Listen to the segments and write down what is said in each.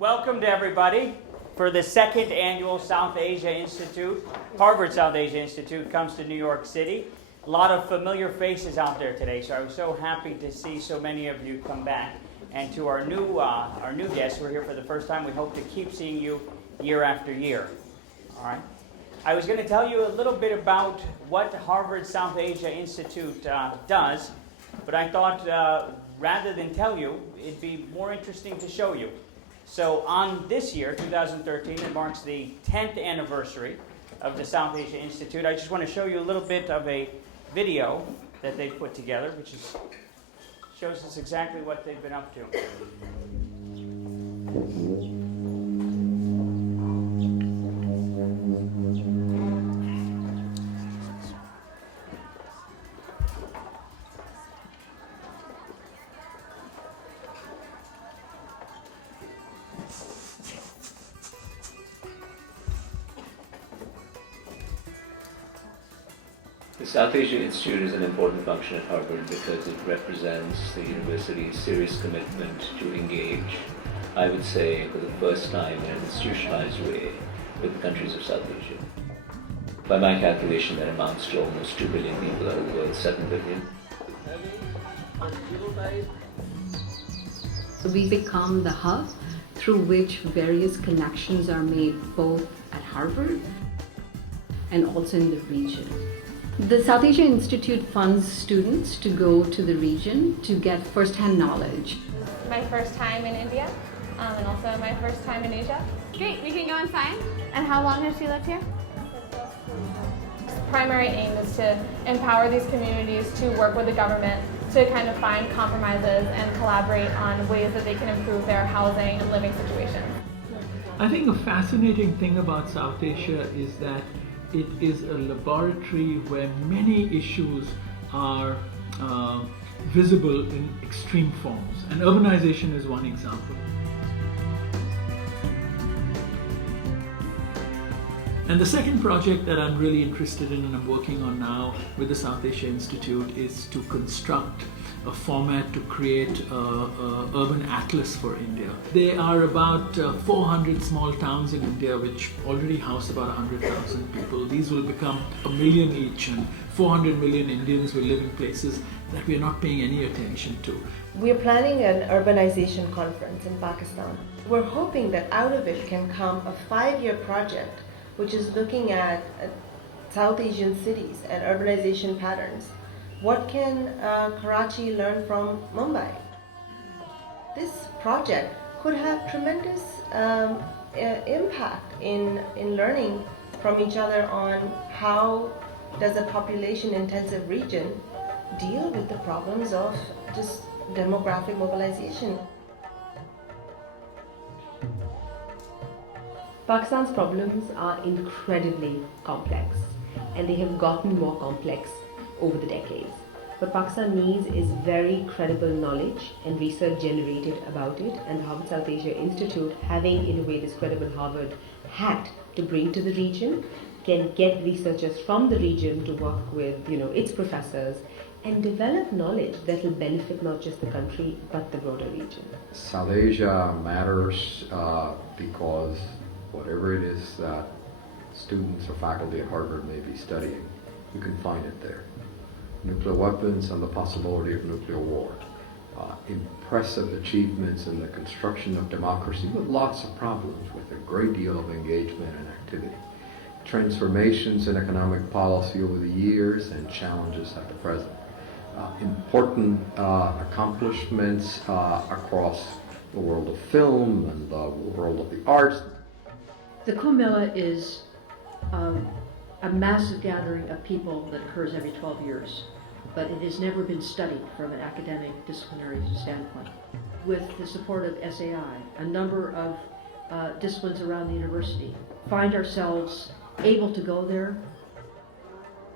Welcome to everybody for the second annual South Asia Institute. Harvard South Asia Institute comes to New York City. A lot of familiar faces out there today, so I was so happy to see so many of you come back. And to our new guests who are here for the first time, we hope to keep seeing you year after year. All right. I was going to tell you a little bit about what Harvard South Asia Institute does, but I thought rather than tell you, it'd be more interesting to show you. So on this year, 2013, it marks the 10th anniversary of the South Asia Institute. I just want to show you a little bit of a video that they put together, which shows us exactly what they've been up to. The South Asia Institute is an important function at Harvard because it represents the university's serious commitment to engage, I would say, for the first time in an institutionalized way, with the countries of South Asia. By my calculation, that amounts to almost 2 billion people out of the world's 7 billion. We become the hub through which various connections are made both at Harvard and also in the region. The South Asia Institute funds students to go to the region to get first-hand knowledge. My first time in India, and also my first time in Asia. Great, we can go inside. And how long has she lived here? Primary aim is to empower these communities to work with the government to kind of find compromises and collaborate on ways that they can improve their housing and living situations. I think a fascinating thing about South Asia is that it is a laboratory where many issues are visible in extreme forms, and urbanization is one example. And the second project that I'm really interested in and I'm working on now with the South Asia Institute is to construct a format to create an urban atlas for India. There are about 400 small towns in India which already house about 100,000 people. These will become 1 million each, and 400 million Indians will live in places that we are not paying any attention to. We're planning an urbanization conference in Pakistan. We're hoping that out of it can come a 5-year project which is looking at South Asian cities and urbanization patterns. What can Karachi learn from Mumbai? This project could have tremendous impact in learning from each other on how does a population-intensive region deal with the problems of just demographic mobilization. Pakistan's problems are incredibly complex, and they have gotten more complex over the decades. What Pakistan needs is very credible knowledge and research generated about it, and the Harvard South Asia Institute, having in a way this credible Harvard hat to bring to the region, can get researchers from the region to work with its professors and develop knowledge that will benefit not just the country but the broader region. South Asia matters because whatever it is that students or faculty at Harvard may be studying, you can find it there. Nuclear weapons and the possibility of nuclear war. Impressive achievements in the construction of democracy with lots of problems, with a great deal of engagement and activity. Transformations in economic policy over the years and challenges at the present. Important accomplishments across the world of film and the world of the arts. The Kumbh Mela is a massive gathering of people that occurs every 12 years, but it has never been studied from an academic disciplinary standpoint. With the support of SAI, a number of disciplines around the university find ourselves able to go there,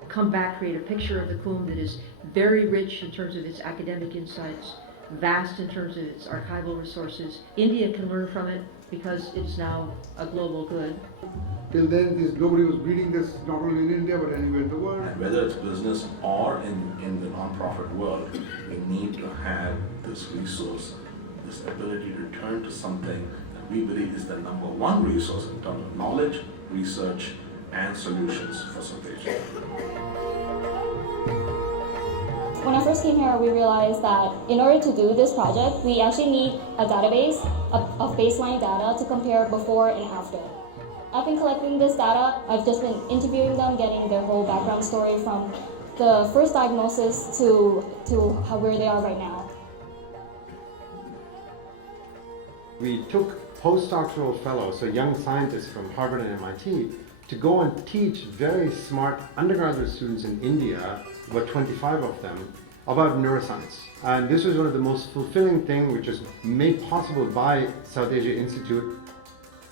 come back, create a picture of the Kumbh that is very rich in terms of its academic insights, vast in terms of its archival resources. India can learn from it because it's now a global good. Till then, nobody was reading this, not only in India but anywhere in the world. And whether it's business or in the non-profit world, we need to have this resource, this ability to turn to something that we believe is the number one resource in terms of knowledge, research, and solutions for South Asia. When I first came here, we realized that in order to do this project, we actually need a database of baseline data to compare before and after. I've been collecting this data. I've just been interviewing them, getting their whole background story from the first diagnosis to where they are right now. We took postdoctoral fellows, so young scientists from Harvard and MIT, to go and teach very smart undergraduate students in India, about 25 of them, about neuroscience. And this was one of the most fulfilling things which was made possible by South Asia Institute.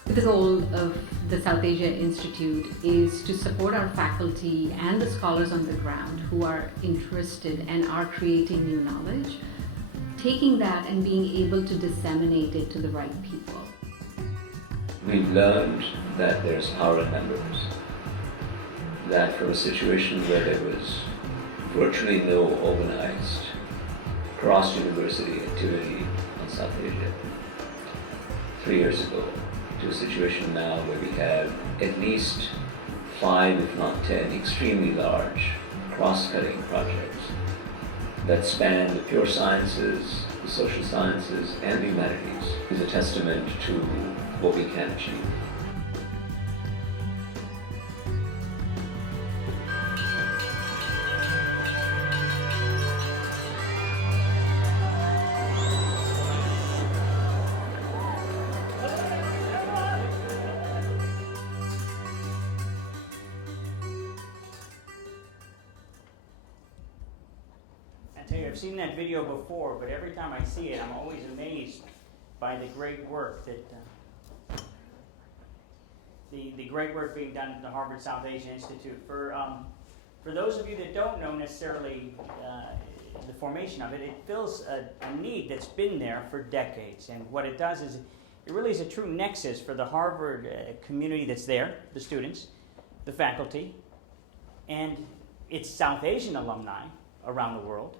The goal of the South Asia Institute is to support our faculty and the scholars on the ground who are interested and are creating new knowledge, taking that and being able to disseminate it to the right people. We've learned that there's power in numbers, that from a situation where there was virtually no organized cross-university activity in South Asia 3 years ago, to a situation now where we have at least 5, if not 10, extremely large cross-cutting projects that span the pure sciences, the social sciences, and the humanities, is a testament to what we can achieve. I've seen that video before, but every time I see it, I'm always amazed by the great work that the great work being done at the Harvard South Asia Institute. For those of you that don't know necessarily the formation of it, it fills a need that's been there for decades. And what it does is it really is a true nexus for the Harvard community that's there, the students, the faculty, and its South Asian alumni around the world,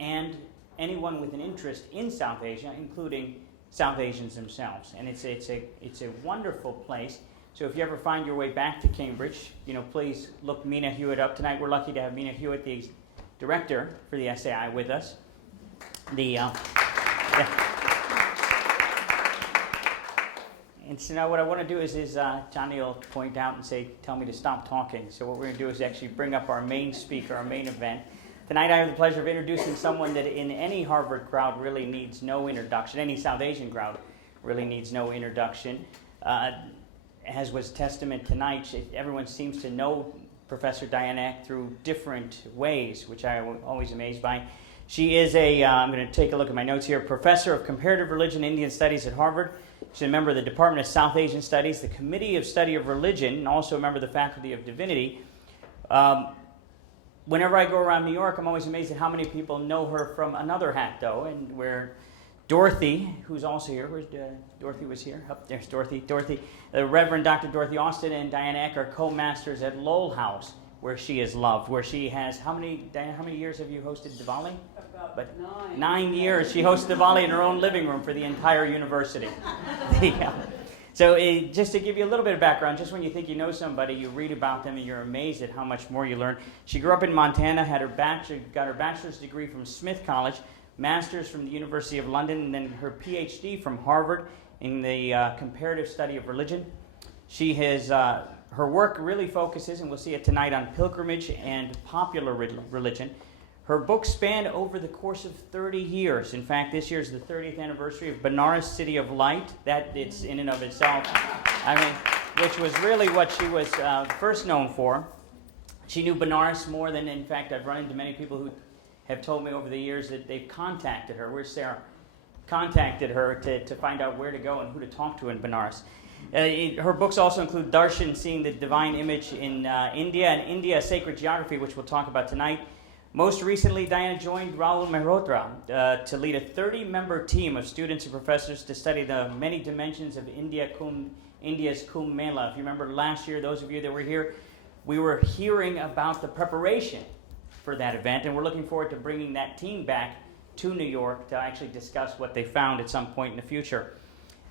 and anyone with an interest in South Asia, including South Asians themselves. And it's a wonderful place. So if you ever find your way back to Cambridge, please look Mina Hewitt up tonight. We're lucky to have Mina Hewitt, the director for the SAI, with us. And so now what I want to do is Johnny will point out and tell me to stop talking. So what we're going to do is actually bring up our main speaker, our main event. Tonight I have the pleasure of introducing someone that in any Harvard crowd really needs no introduction, any South Asian crowd really needs no introduction. As was testament tonight, everyone seems to know Professor Diana Eck through different ways, which I am always amazed by. She is I'm going to take a look at my notes here, Professor of Comparative Religion and Indian Studies at Harvard. She's a member of the Department of South Asian Studies, the Committee of Study of Religion, and also a member of the Faculty of Divinity. Whenever I go around New York, I'm always amazed at how many people know her from another hat, though, and where Dorothy, who's also here, Dorothy was here, up there's Dorothy. The Reverend Dr. Dorothy Austin and Diana Eck are co-masters at Lowell House, where she is loved, where she has, Diana, how many years have you hosted Diwali? About 9 years. She hosts Diwali in her own living room for the entire university. So just to give you a little bit of background, just when you think you know somebody, you read about them and you're amazed at how much more you learn. She grew up in Montana, got her bachelor's degree from Smith College, master's from the University of London, and then her PhD from Harvard in the comparative study of religion. She has, her work really focuses, and we'll see it tonight, on pilgrimage and popular religion. Her books span over the course of 30 years. In fact, this year is the 30th anniversary of Benares City of Light. That it's in and of itself, which was really what she was first known for. She knew Benares more than, in fact, I've run into many people who have told me over the years that they've contacted her. Where's Sarah? Contacted her to find out where to go and who to talk to in Benares. Her books also include Darshan, Seeing the Divine Image in India, and India, Sacred Geography, which we'll talk about tonight. Most recently, Diana joined Rahul Mehrotra to lead a 30-member team of students and professors to study the many dimensions of India's Kumbh Mela. If you remember last year, those of you that were here, we were hearing about the preparation for that event, and we're looking forward to bringing that team back to New York to actually discuss what they found at some point in the future.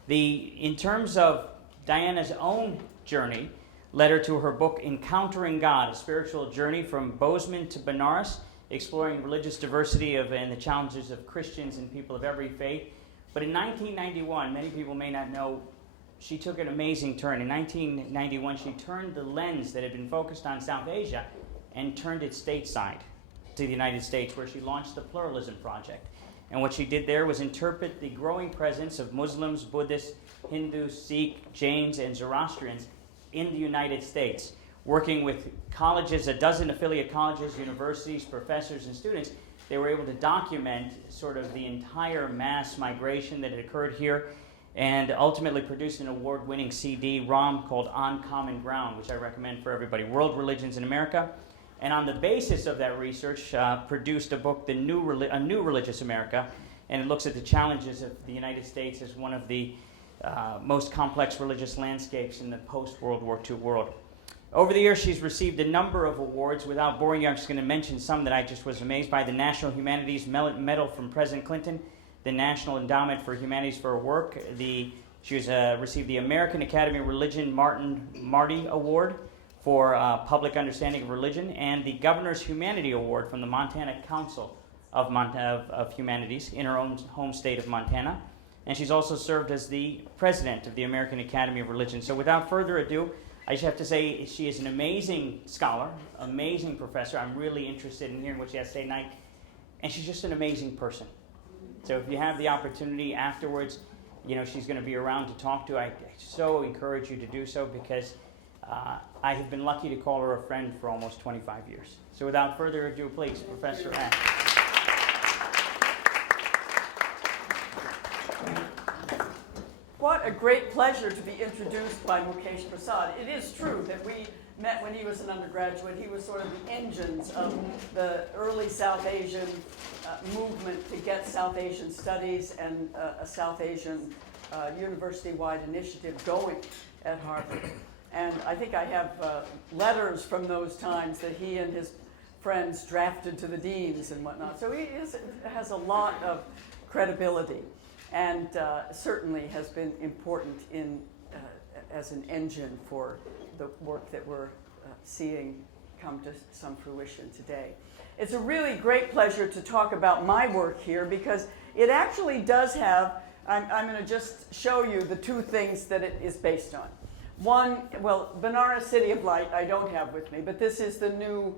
In terms of Diana's own journey, led her to her book Encountering God, a spiritual journey from Bozeman to Benares, exploring religious diversity and the challenges of Christians and people of every faith. But in 1991, many people may not know, she took an amazing turn. In 1991, she turned the lens that had been focused on South Asia and turned it stateside to the United States, where she launched the Pluralism Project. And what she did there was interpret the growing presence of Muslims, Buddhists, Hindus, Sikh, Jains, and Zoroastrians in the United States, working with colleges, a dozen affiliate colleges, universities, professors, and students. They were able to document sort of the entire mass migration that had occurred here, and ultimately produced an award-winning CD-ROM called On Common Ground, which I recommend for everybody, World Religions in America. And on the basis of that research, produced a book, A New Religious America, and it looks at the challenges of the United States as one of the most complex religious landscapes in the post-World War II world. Over the years, she's received a number of awards. Without boring you, I'm just going to mention some that I just was amazed by. The National Humanities Medal from President Clinton, the National Endowment for Humanities for her work. She received the American Academy of Religion Marty Award for public understanding of religion, and the Governor's Humanity Award from the Montana Council of Humanities in her own home state of Montana. And she's also served as the president of the American Academy of Religion. So without further ado, I just have to say she is an amazing scholar, amazing professor. I'm really interested in hearing what she has to say tonight. And she's just an amazing person. So if you have the opportunity afterwards, she's going to be around to talk to. I so encourage you to do so, because I have been lucky to call her a friend for almost 25 years. So without further ado, please, Professor Eck. What a great pleasure to be introduced by Mukesh Prasad. It is true that we met when he was an undergraduate. He was sort of the engines of the early South Asian movement to get South Asian studies and a South Asian university-wide initiative going at Harvard. And I think I have letters from those times that he and his friends drafted to the deans and whatnot. So he has a lot of credibility, and certainly has been important as an engine for the work that we're seeing come to some fruition today. It's a really great pleasure to talk about my work here, because it actually does have, I'm going to just show you the two things that it is based on. One, Benares City of Light I don't have with me, but this is the new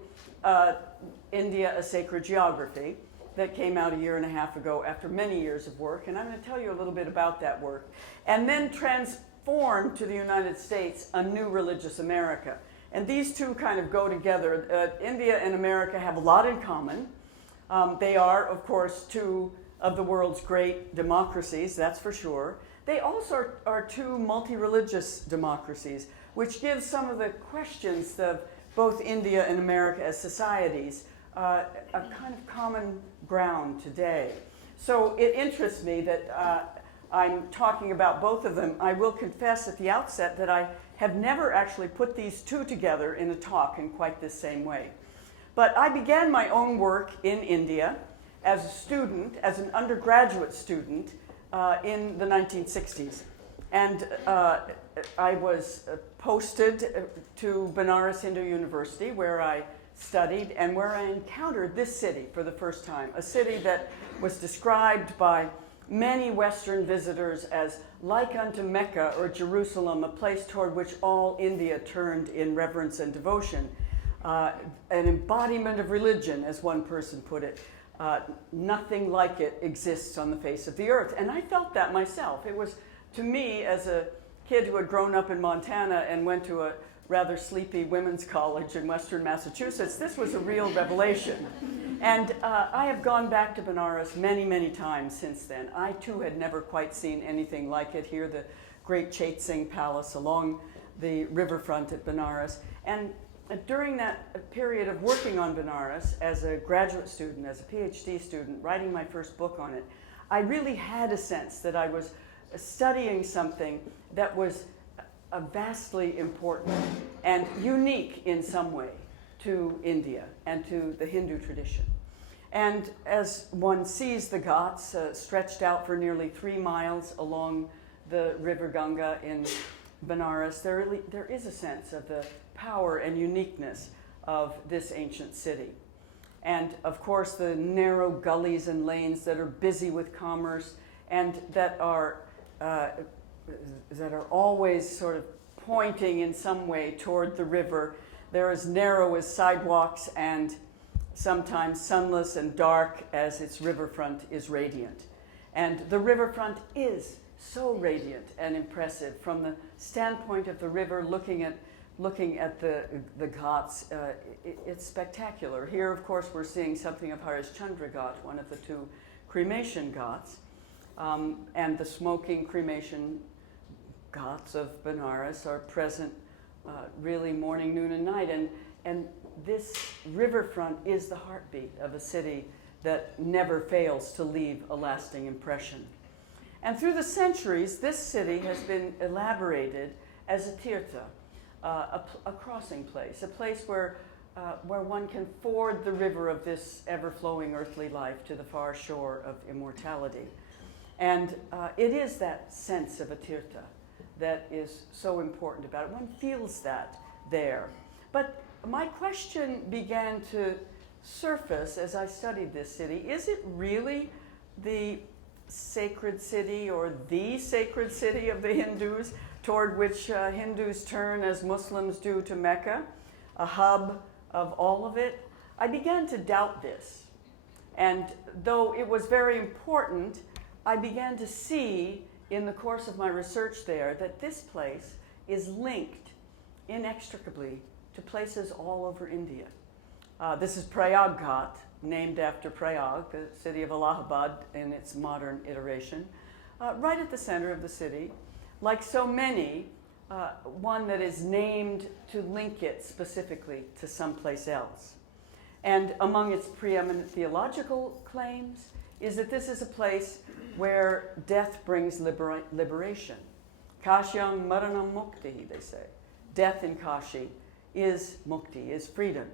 India, A Sacred Geography that came out a year and a half ago after many years of work, and I'm going to tell you a little bit about that work. And then transformed to the United States, A New Religious America. And these two kind of go together. India and America have a lot in common. They are, of course, two of the world's great democracies, that's for sure. They also are two multi-religious democracies, which gives some of the questions of both India and America as societies a kind of common ground today. So it interests me that I'm talking about both of them. I will confess at the outset that I have never actually put these two together in a talk in quite this same way. But I began my own work in India as a student, as an undergraduate student, in the 1960s. And I was posted to Benares Hindu University, where I studied and where I encountered this city for the first time, a city that was described by many Western visitors as like unto Mecca or Jerusalem, a place toward which all India turned in reverence and devotion, an embodiment of religion, as one person put it. Nothing like it exists on the face of the earth. And I felt that myself. It was, to me, as a kid who had grown up in Montana and went to a rather sleepy women's college in western Massachusetts, this was a real revelation. And I have gone back to Benares many, many times since then. I, too, had never quite seen anything like it here, the great Chet Singh Palace along the riverfront at Benares. And during that period of working on Benares as a graduate student, as a PhD student, writing my first book on it, I really had a sense that I was studying something that was vastly important and unique in some way to India and to the Hindu tradition. And as one sees the Ghats stretched out for nearly 3 miles along the River Ganga in Benares, there is a sense of the power and uniqueness of this ancient city. And of course, the narrow gullies and lanes that are busy with commerce and that are always sort of pointing in some way toward the river. They're as narrow as sidewalks and sometimes sunless and dark as its riverfront is radiant. And the riverfront is so radiant and impressive from the standpoint of the river looking at the ghats. It's spectacular. Here, of course, we're seeing something of Harishchandra Ghat, one of the two cremation ghats, and the smoking cremation ghats of Benares are present really morning, noon, and night. And this riverfront is the heartbeat of a city that never fails to leave a lasting impression. And through the centuries, this city has been elaborated as a tirtha, a crossing place, a place where one can ford the river of this ever-flowing earthly life to the far shore of immortality. And it is that sense of a tirtha that is so important about it. One feels that there. But my question began to surface as I studied this city. Is it really the sacred city or the sacred city of the Hindus toward which Hindus turn as Muslims do to Mecca, a hub of all of it? I began to doubt this. And though it was very important, I began to see in the course of my research there that this place is linked inextricably to places all over India. This is Prayag Ghat, named after Prayag, the city of Allahabad in its modern iteration, right at the center of the city. Like so many, one that is named to link it specifically to someplace else. And among its preeminent theological claims is that this is a place where death brings liberation. Kashyam maranam mukti, they say. Death in Kashi is mukti, is freedom.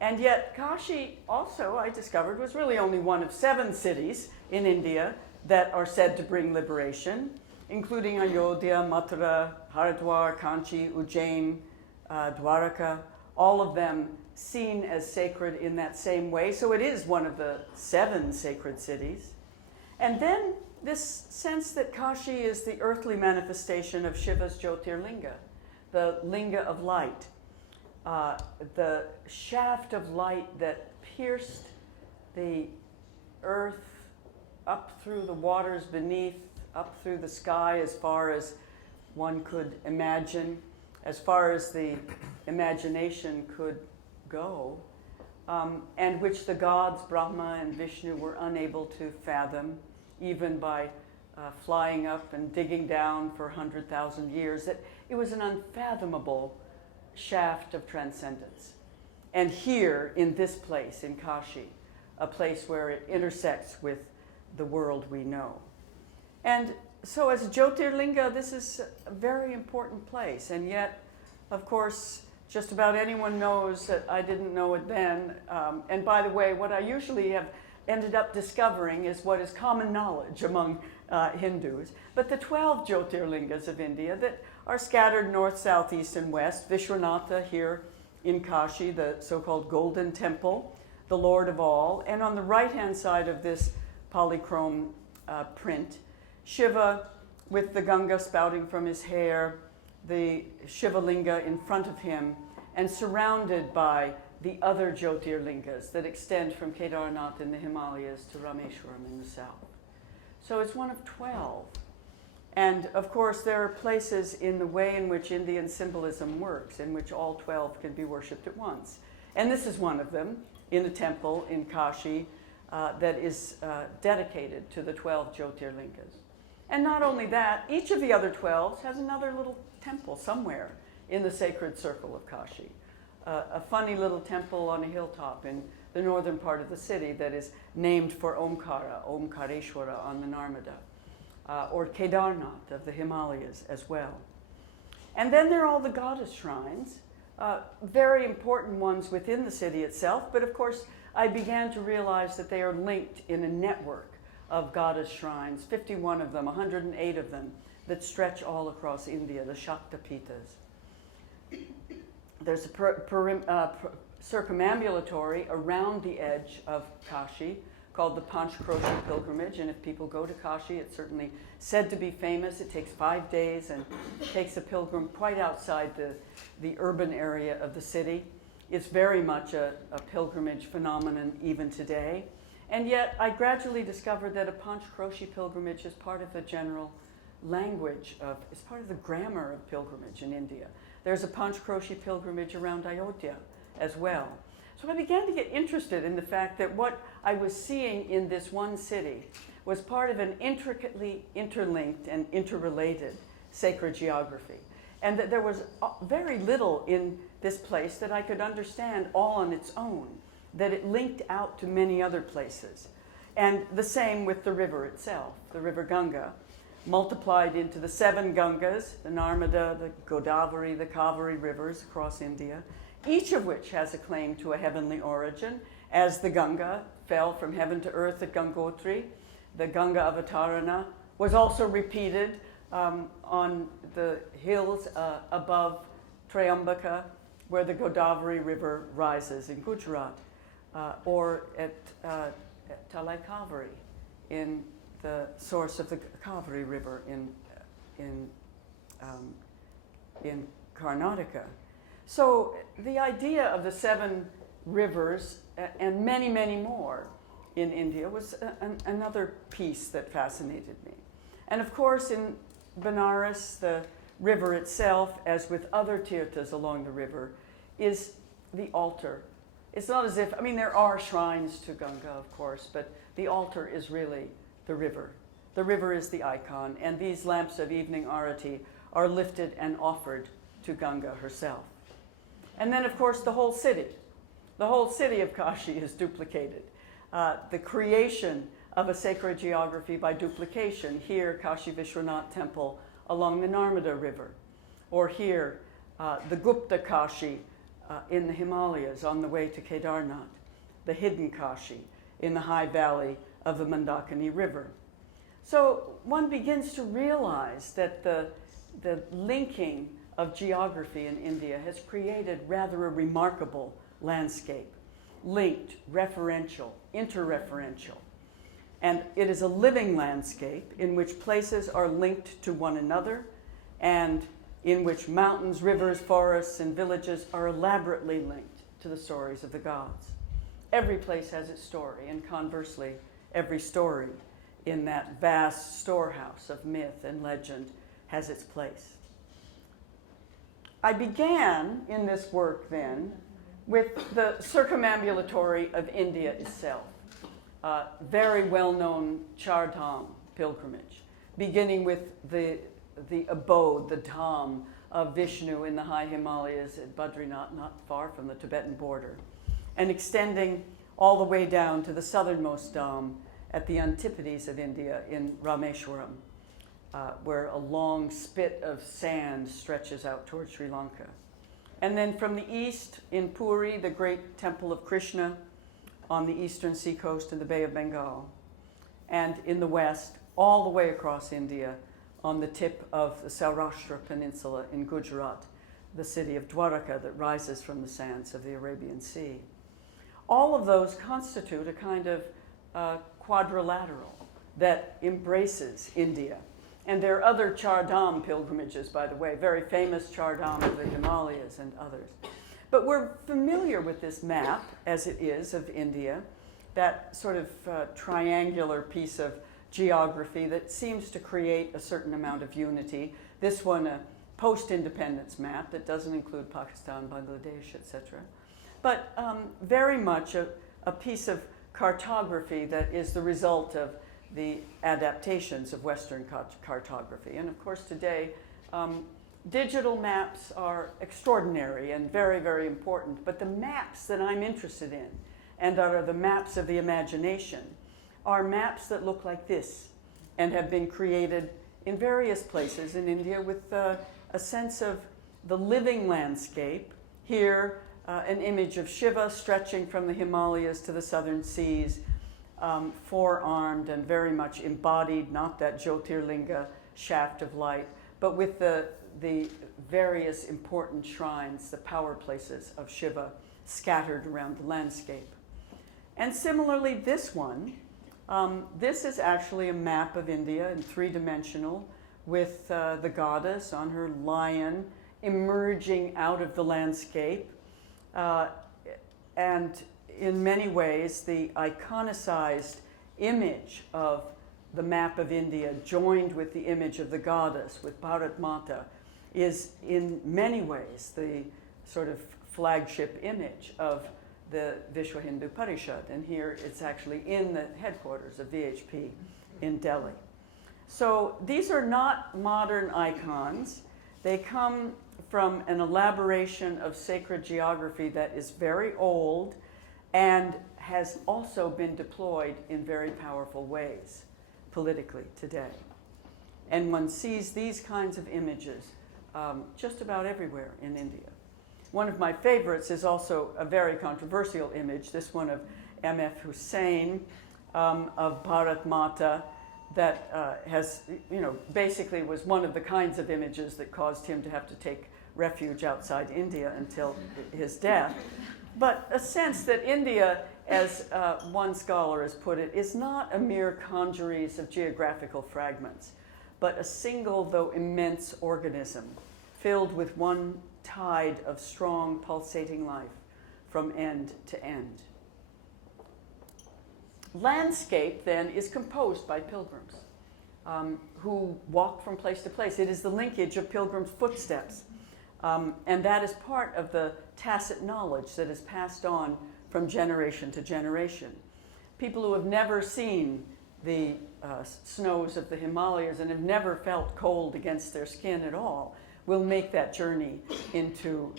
And yet Kashi also, I discovered, was really only one of 7 cities in India that are said to bring liberation, including Ayodhya, Mathura, Haridwar, Kanchi, Ujjain, Dwaraka, all of them seen as sacred in that same way. So it is one of the 7 sacred cities. And then this sense that Kashi is the earthly manifestation of Shiva's Jyotirlinga, the linga of light, the shaft of light that pierced the earth up through the waters beneath, up through the sky as far as one could imagine, as far as the imagination could go, and which the gods Brahma and Vishnu were unable to fathom, even by flying up and digging down for 100,000 years. That it was an unfathomable shaft of transcendence. And here, in this place, in Kashi, a place where it intersects with the world we know. And so as a Jyotirlinga, this is a very important place. And yet, of course, just about anyone knows that I didn't know it then. And by the way, what I usually have ended up discovering is what is common knowledge among Hindus. But the 12 Jyotirlingas of India that are scattered north, south, east, and west. Vishwanatha here in Kashi, the so-called Golden Temple, the Lord of all. And on the right-hand side of this polychrome print, Shiva with the Ganga spouting from his hair, the Shiva Linga in front of him, and surrounded by the other Jyotirlingas that extend from Kedarnath in the Himalayas to Rameshwaram in the south. So it's one of 12. And of course, there are places in the way in which Indian symbolism works, in which all 12 can be worshipped at once. And this is one of them, in a temple in Kashi that is dedicated to the 12 Jyotirlingas. And not only that, each of the other 12 has another little temple somewhere in the sacred circle of Kashi. A funny little temple on a hilltop in the northern part of the city that is named for Omkara, Omkareshwara on the Narmada. Or Kedarnath of the Himalayas as well. And then there are all the goddess shrines, very important ones within the city itself, but of course I began to realize that they are linked in a network of goddess shrines, 51 of them, 108 of them, that stretch all across India, the Shaktapitas. There's a circumambulatory around the edge of Kashi called the Panchkroshi pilgrimage, and if people go to Kashi, it's certainly said to be famous. It takes 5 days and takes a pilgrim quite outside the urban area of the city. It's very much a pilgrimage phenomenon even today. And yet I gradually discovered that a Panchkroshi pilgrimage is part of the general language it's part of the grammar of pilgrimage in India. There's a Panchkroshi pilgrimage around Ayodhya as well. So I began to get interested in the fact that what I was seeing in this one city was part of an intricately interlinked and interrelated sacred geography. And that there was very little in this place that I could understand all on its own, that it linked out to many other places. And the same with the river itself, the river Ganga, multiplied into the 7 Gangas, the Narmada, the Godavari, the Kaveri rivers across India, each of which has a claim to a heavenly origin, as the Ganga fell from heaven to earth at Gangotri. The Ganga Avatarana was also repeated on the hills above Triambaka, where the Godavari River rises in Gujarat, or at Talai Kaveri, in the source of the Kaveri River in Karnataka. So the idea of the 7 rivers and many, many more in India was another piece that fascinated me. And of course, in Benares, the river itself, as with other tirthas along the river, is the altar. It's not as if, I mean, there are shrines to Ganga, of course, but the altar is really the river. The river is the icon, and these lamps of evening arati are lifted and offered to Ganga herself. And then, of course, the whole city of Kashi is duplicated. The creation of a sacred geography by duplication. Here, Kashi Vishwanath Temple along the Narmada River. Or here, the Gupta Kashi in the Himalayas on the way to Kedarnath. The hidden Kashi in the high valley of the Mandakini River. So one begins to realize that the linking of geography in India has created rather a remarkable landscape, linked, referential, interreferential. And it is a living landscape in which places are linked to one another and in which mountains, rivers, forests, and villages are elaborately linked to the stories of the gods. Every place has its story, and conversely, every story in that vast storehouse of myth and legend has its place. I began in this work then with the circumambulatory of India itself, very well-known Char Dham pilgrimage, beginning with the abode, the dham of Vishnu in the high Himalayas at Badrinath, not far from the Tibetan border, and extending all the way down to the southernmost dham at the antipodes of India in Rameshwaram, where a long spit of sand stretches out toward Sri Lanka. And then from the east in Puri, the great temple of Krishna on the eastern seacoast in the Bay of Bengal. And in the west, all the way across India on the tip of the Saurashtra Peninsula in Gujarat, the city of Dwaraka that rises from the sands of the Arabian Sea. All of those constitute a kind of quadrilateral that embraces India. And there are other Char Dham pilgrimages, by the way, very famous Char Dham of the Himalayas and others. But we're familiar with this map, as it is, of India, that sort of triangular piece of geography that seems to create a certain amount of unity. This one, a post-independence map that doesn't include Pakistan, Bangladesh, etc. But very much a piece of cartography that is the result of the adaptations of Western cartography. And of course today, digital maps are extraordinary and very, very important, but the maps that I'm interested in, and are the maps of the imagination, are maps that look like this and have been created in various places in India with a sense of the living landscape. Here, an image of Shiva stretching from the Himalayas to the southern seas, four-armed and very much embodied, not that Jyotirlinga shaft of light, but with the various important shrines, the power places of Shiva scattered around the landscape. And similarly, this one, this is actually a map of India in three-dimensional with the goddess on her lion emerging out of the landscape. And in many ways, the iconicized image of the map of India joined with the image of the goddess, with Bharat Mata, is in many ways the sort of flagship image of the Vishwa Hindu Parishad. And here it's actually in the headquarters of VHP in Delhi. So these are not modern icons. They come from an elaboration of sacred geography that is very old and has also been deployed in very powerful ways politically today. And one sees these kinds of images just about everywhere in India. One of my favorites is also a very controversial image, this one of M.F. Hussain of Bharat Mata, that has, basically was one of the kinds of images that caused him to have to take refuge outside India until his death. But a sense that India, as one scholar has put it, is not a mere congeries of geographical fragments, but a single, though immense, organism filled with one tide of strong, pulsating life from end to end. Landscape, then, is composed by pilgrims who walk from place to place. It is the linkage of pilgrims' footsteps. And that is part of the tacit knowledge that is passed on from generation to generation. People who have never seen the snows of the Himalayas and have never felt cold against their skin at all will make that journey into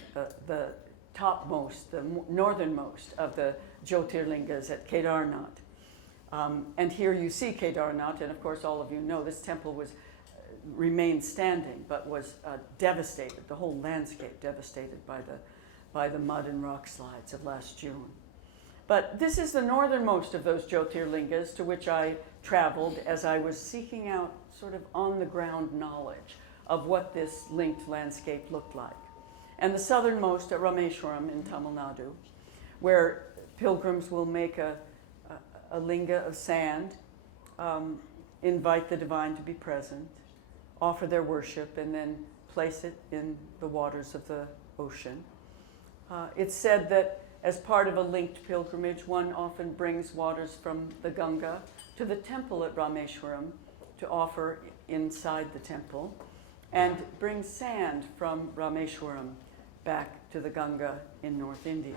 the topmost, the northernmost of the Jyotirlingas at Kedarnath. And here you see Kedarnath, and of course all of you know this temple remained standing, but was devastated, the whole landscape devastated by the mud and rock slides of last June. But this is the northernmost of those Jyotirlingas to which I traveled as I was seeking out sort of on-the-ground knowledge of what this linked landscape looked like. And the southernmost at Rameshwaram in Tamil Nadu, where pilgrims will make a linga of sand, invite the divine to be present, offer their worship, and then place it in the waters of the ocean. It's said that as part of a linked pilgrimage, one often brings waters from the Ganga to the temple at Rameshwaram to offer inside the temple, and brings sand from Rameshwaram back to the Ganga in North India.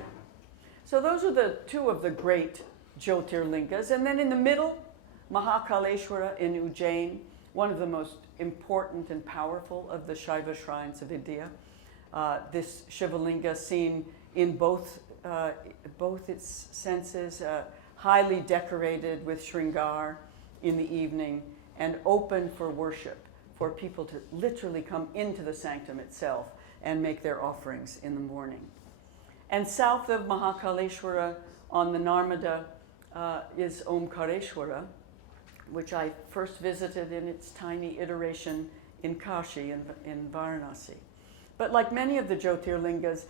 So those are the two of the great Jyotirlingas. And then in the middle, Mahakaleshwara in Ujjain, one of the most important and powerful of the Shaiva shrines of India. This Shivalinga seen in both its senses, highly decorated with shringar in the evening and open for worship, for people to literally come into the sanctum itself and make their offerings in the morning. And south of Mahakaleshwara on the Narmada is Omkareshwara, which I first visited in its tiny iteration in Kashi, in Varanasi. But like many of the Jyotirlingas,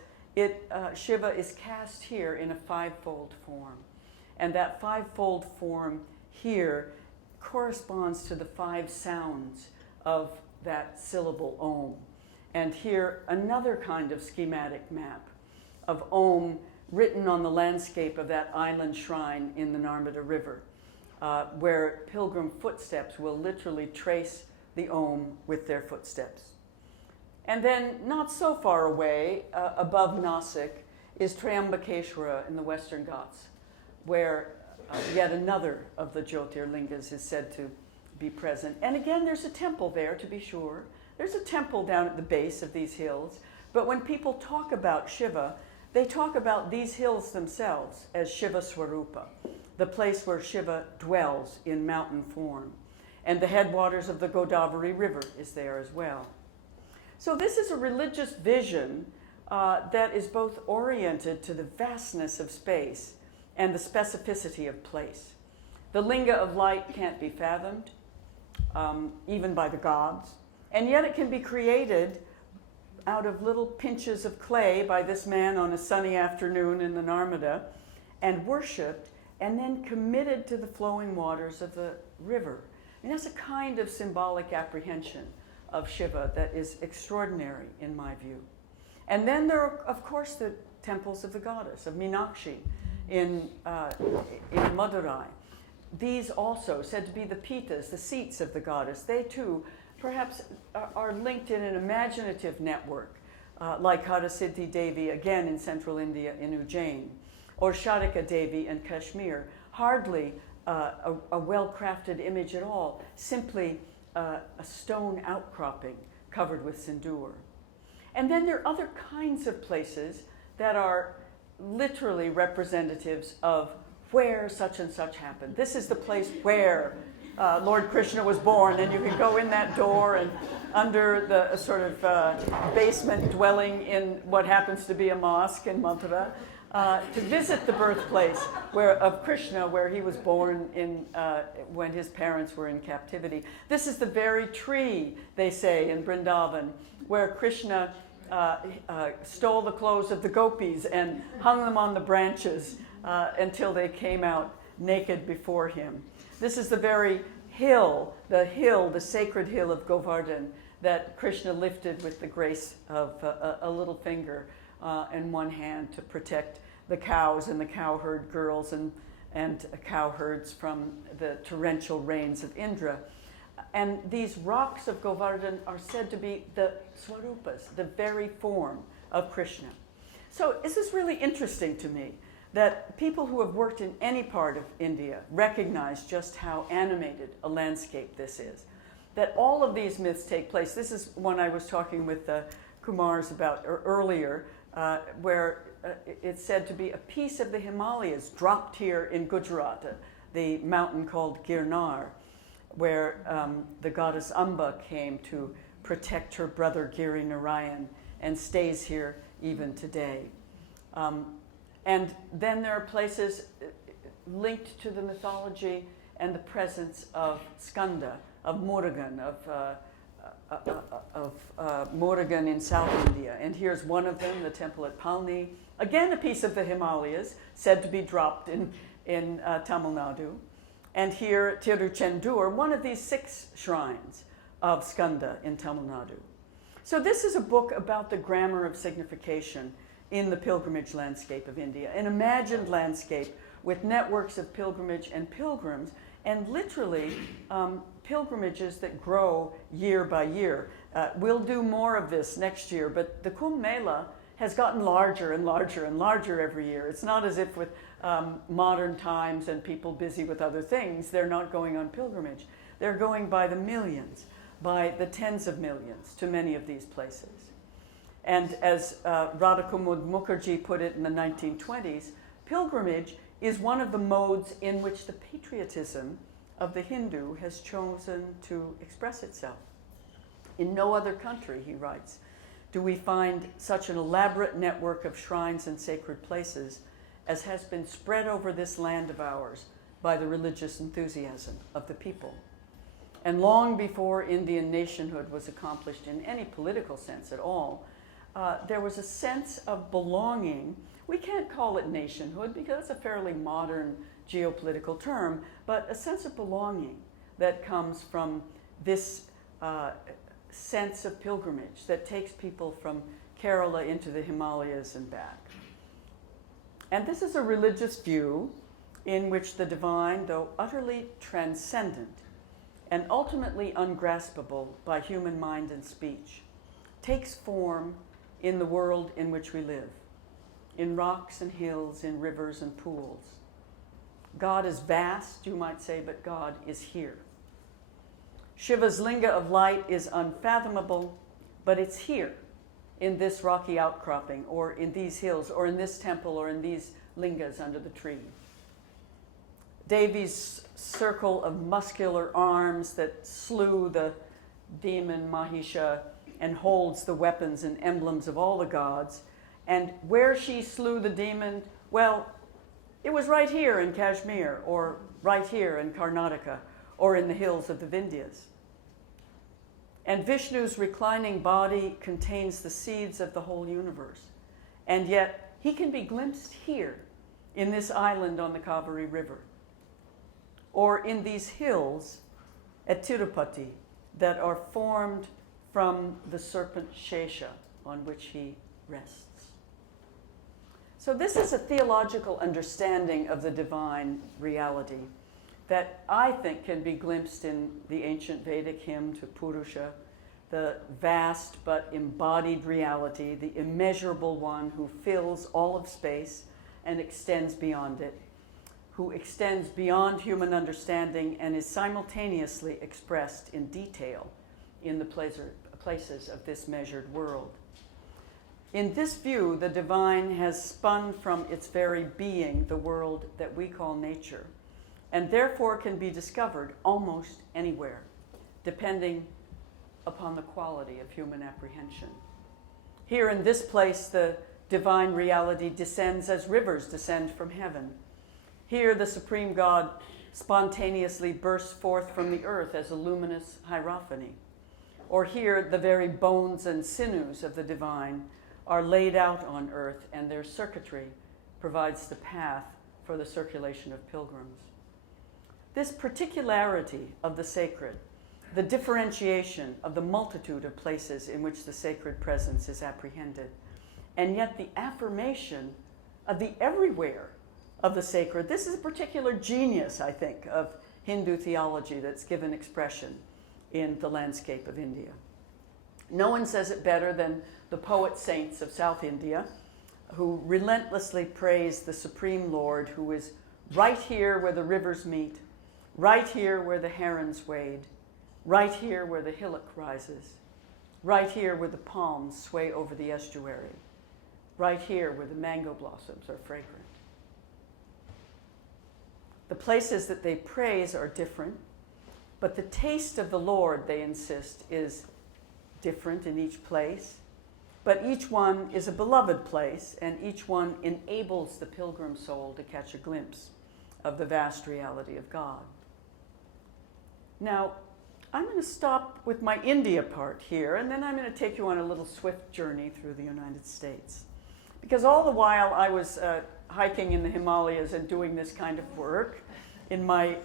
Shiva is cast here in a fivefold form. And that fivefold form here corresponds to the five sounds of that syllable Om. And here, another kind of schematic map of Om written on the landscape of that island shrine in the Narmada River, where pilgrim footsteps will literally trace the Om with their footsteps. And then, not so far away, above Nasik, is Triambakeshwara in the Western Ghats, where yet another of the Jyotirlingas is said to be present. And again, there's a temple there, to be sure. There's a temple down at the base of these hills. But when people talk about Shiva, they talk about these hills themselves as Shiva Swarupa, the place where Shiva dwells in mountain form. And the headwaters of the Godavari River is there as well. So this is a religious vision that is both oriented to the vastness of space and the specificity of place. The linga of light can't be fathomed. even by the gods. And yet it can be created out of little pinches of clay by this man on a sunny afternoon in the Narmada, and worshipped, and then committed to the flowing waters of the river. And that's a kind of symbolic apprehension of Shiva that is extraordinary in my view. And then there are, of course, the temples of the goddess, of Meenakshi in Madurai. These also, said to be the pitas, the seats of the goddess, they too perhaps are linked in an imaginative network, like Hadasiddhi Devi, again in central India, in Ujjain, or Sharika Devi in Kashmir. Hardly a well-crafted image at all, simply a stone outcropping covered with sindoor. And then there are other kinds of places that are literally representatives of where such and such happened. This is the place where Lord Krishna was born, and you can go in that door and under the sort of basement dwelling in what happens to be a mosque in Mathura to visit the birthplace of Krishna, where he was born when his parents were in captivity. This is the very tree, they say, in Vrindavan, where Krishna stole the clothes of the gopis and hung them on the branches until they came out naked before him. This is the very hill, the sacred hill of Govardhan that Krishna lifted with the grace of a little finger in one hand to protect the cows and the cowherd girls and cowherds from the torrential rains of Indra. And these rocks of Govardhan are said to be the swarupas, the very form of Krishna. So this is really interesting to me, that people who have worked in any part of India recognize just how animated a landscape this is. That all of these myths take place. This is one I was talking with the Kumars about earlier, where it's said to be a piece of the Himalayas dropped here in Gujarat, the mountain called Girnar, where the goddess Amba came to protect her brother Giri Narayan and stays here even today. And then there are places linked to the mythology and the presence of Skanda, of Murugan, of Murugan in South India. And here's one of them, the temple at Palni. Again, a piece of the Himalayas, said to be dropped in Tamil Nadu. And here, Tiruchendur, one of these 6 shrines of Skanda in Tamil Nadu. So this is a book about the grammar of signification in the pilgrimage landscape of India, an imagined landscape with networks of pilgrimage and pilgrims, and literally pilgrimages that grow year by year. We'll do more of this next year, but the Kumbh Mela has gotten larger and larger and larger every year. It's not as if with modern times and people busy with other things, they're not going on pilgrimage. They're going by the millions, by the tens of millions to many of these places. And as Radha Kumud Mukherjee put it in the 1920s, pilgrimage is one of the modes in which the patriotism of the Hindu has chosen to express itself. In no other country, he writes, do we find such an elaborate network of shrines and sacred places as has been spread over this land of ours by the religious enthusiasm of the people. And long before Indian nationhood was accomplished in any political sense at all, there was a sense of belonging. We can't call it nationhood because it's a fairly modern geopolitical term, but a sense of belonging that comes from this sense of pilgrimage that takes people from Kerala into the Himalayas and back. And this is a religious view in which the divine, though utterly transcendent and ultimately ungraspable by human mind and speech, takes form in the world in which we live, in rocks and hills, in rivers and pools. God is vast, you might say, but God is here. Shiva's linga of light is unfathomable, but it's here in this rocky outcropping, or in these hills, or in this temple, or in these lingas under the tree. Devi's circle of muscular arms that slew the demon Mahisha and holds the weapons and emblems of all the gods. And where she slew the demon, well, it was right here in Kashmir, or right here in Karnataka, or in the hills of the Vindhyas. And Vishnu's reclining body contains the seeds of the whole universe. And yet, he can be glimpsed here, in this island on the Kaveri River, or in these hills at Tirupati that are formed from the serpent Shesha on which he rests. So this is a theological understanding of the divine reality that I think can be glimpsed in the ancient Vedic hymn to Purusha, the vast but embodied reality, the immeasurable one who fills all of space and extends beyond it, who extends beyond human understanding and is simultaneously expressed in detail in the places of this measured world. In this view, the divine has spun from its very being the world that we call nature, and therefore can be discovered almost anywhere, depending upon the quality of human apprehension. Here in this place, the divine reality descends as rivers descend from heaven. Here, the supreme God spontaneously bursts forth from the earth as a luminous hierophany. Or here, the very bones and sinews of the divine are laid out on earth, and their circuitry provides the path for the circulation of pilgrims. This particularity of the sacred, the differentiation of the multitude of places in which the sacred presence is apprehended, and yet the affirmation of the everywhere of the sacred. This is a particular genius, I think, of Hindu theology that's given expression in the landscape of India. No one says it better than the poet saints of South India, who relentlessly praise the Supreme Lord, who is right here where the rivers meet, right here where the herons wade, right here where the hillock rises, right here where the palms sway over the estuary, right here where the mango blossoms are fragrant. The places that they praise are different, but the taste of the Lord, they insist, is different in each place. But each one is a beloved place, and each one enables the pilgrim soul to catch a glimpse of the vast reality of God. Now, I'm going to stop with my India part here, and then I'm going to take you on a little swift journey through the United States. Because all the while I was hiking in the Himalayas and doing this kind of work in my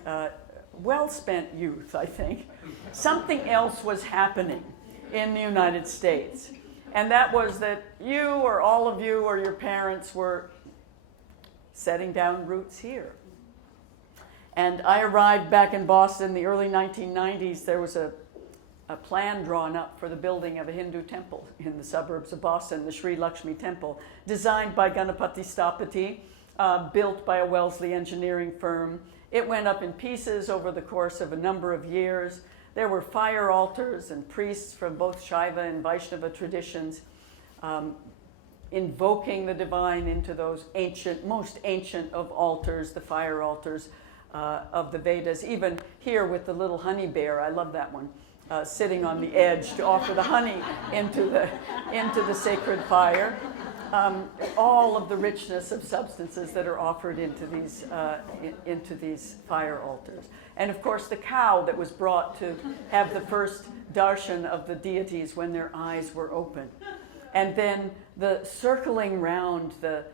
well-spent youth, I think, something else was happening in the United States. And that was that you or all of you or your parents were setting down roots here. And I arrived back in Boston in the early 1990s. There was a plan drawn up for the building of a Hindu temple in the suburbs of Boston, the Sri Lakshmi Temple, designed by Ganapati Stapati, built by a Wellesley engineering firm. It went up in pieces over the course of a number of years. There were fire altars and priests from both Shaiva and Vaishnava traditions invoking the divine into those ancient, most ancient of altars, the fire altars of the Vedas. Even here with the little honey bear, I love that one, sitting on the edge to offer the honey into the sacred fire. All of the richness of substances that are offered into these fire altars. And of course the cow that was brought to have the first darshan of the deities when their eyes were open. And then the circling round the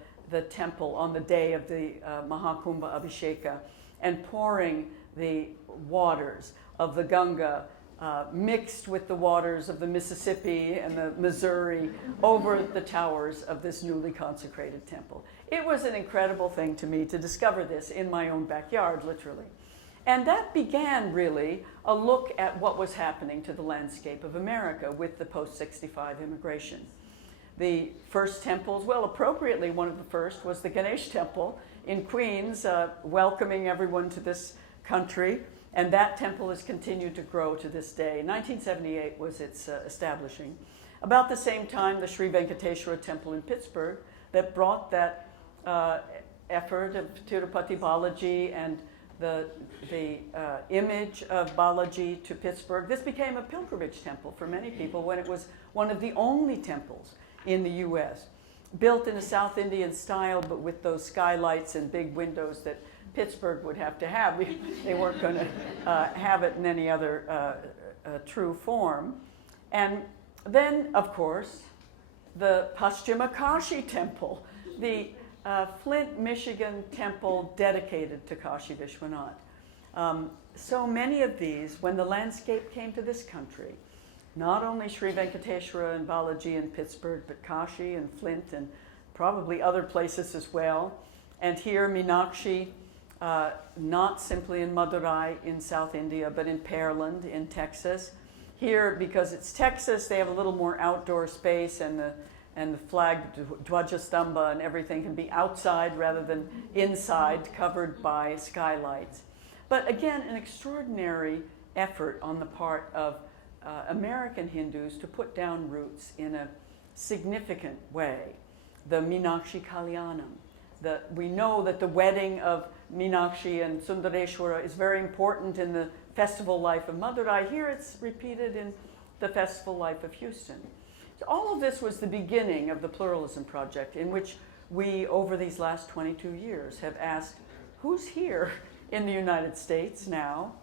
temple on the day of the Mahakumbha Abhisheka and pouring the waters of the Ganga mixed with the waters of the Mississippi and the Missouri over the towers of this newly consecrated temple. It was an incredible thing to me to discover this in my own backyard, literally. And that began really a look at what was happening to the landscape of America with the post-65 immigration. The first temples, well, appropriately one of the first was the Ganesh Temple in Queens, welcoming everyone to this country. And that temple has continued to grow to this day. 1978 was its establishing. About the same time, the Sri Venkateswara Temple in Pittsburgh that brought that effort of Tirupati Balaji and the image of Balaji to Pittsburgh. This became a pilgrimage temple for many people when it was one of the only temples in the U.S. built in a South Indian style, but with those skylights and big windows that Pittsburgh would have to have. They weren't going to have it in any other true form. And then, of course, the Paschimakashi Temple, the Flint, Michigan temple dedicated to Kashi Vishwanath. So many of these, when the landscape came to this country, not only Sri Venkateshwara and Balaji in Pittsburgh, but Kashi and Flint and probably other places as well. And here, Meenakshi, not simply in Madurai in South India, but in Pearland in Texas. Here, because it's Texas, they have a little more outdoor space, and the flag Dwajastamba and everything can be outside rather than inside, covered by skylights. But again, an extraordinary effort on the part of American Hindus to put down roots in a significant way. The Meenakshi Kalyanam. We know that the wedding of Meenakshi and Sundareshwara is very important in the festival life of Madurai. Here it's repeated in the festival life of Houston. So all of this was the beginning of the Pluralism Project, in which we, over these last 22 years, have asked, who's here in the United States now,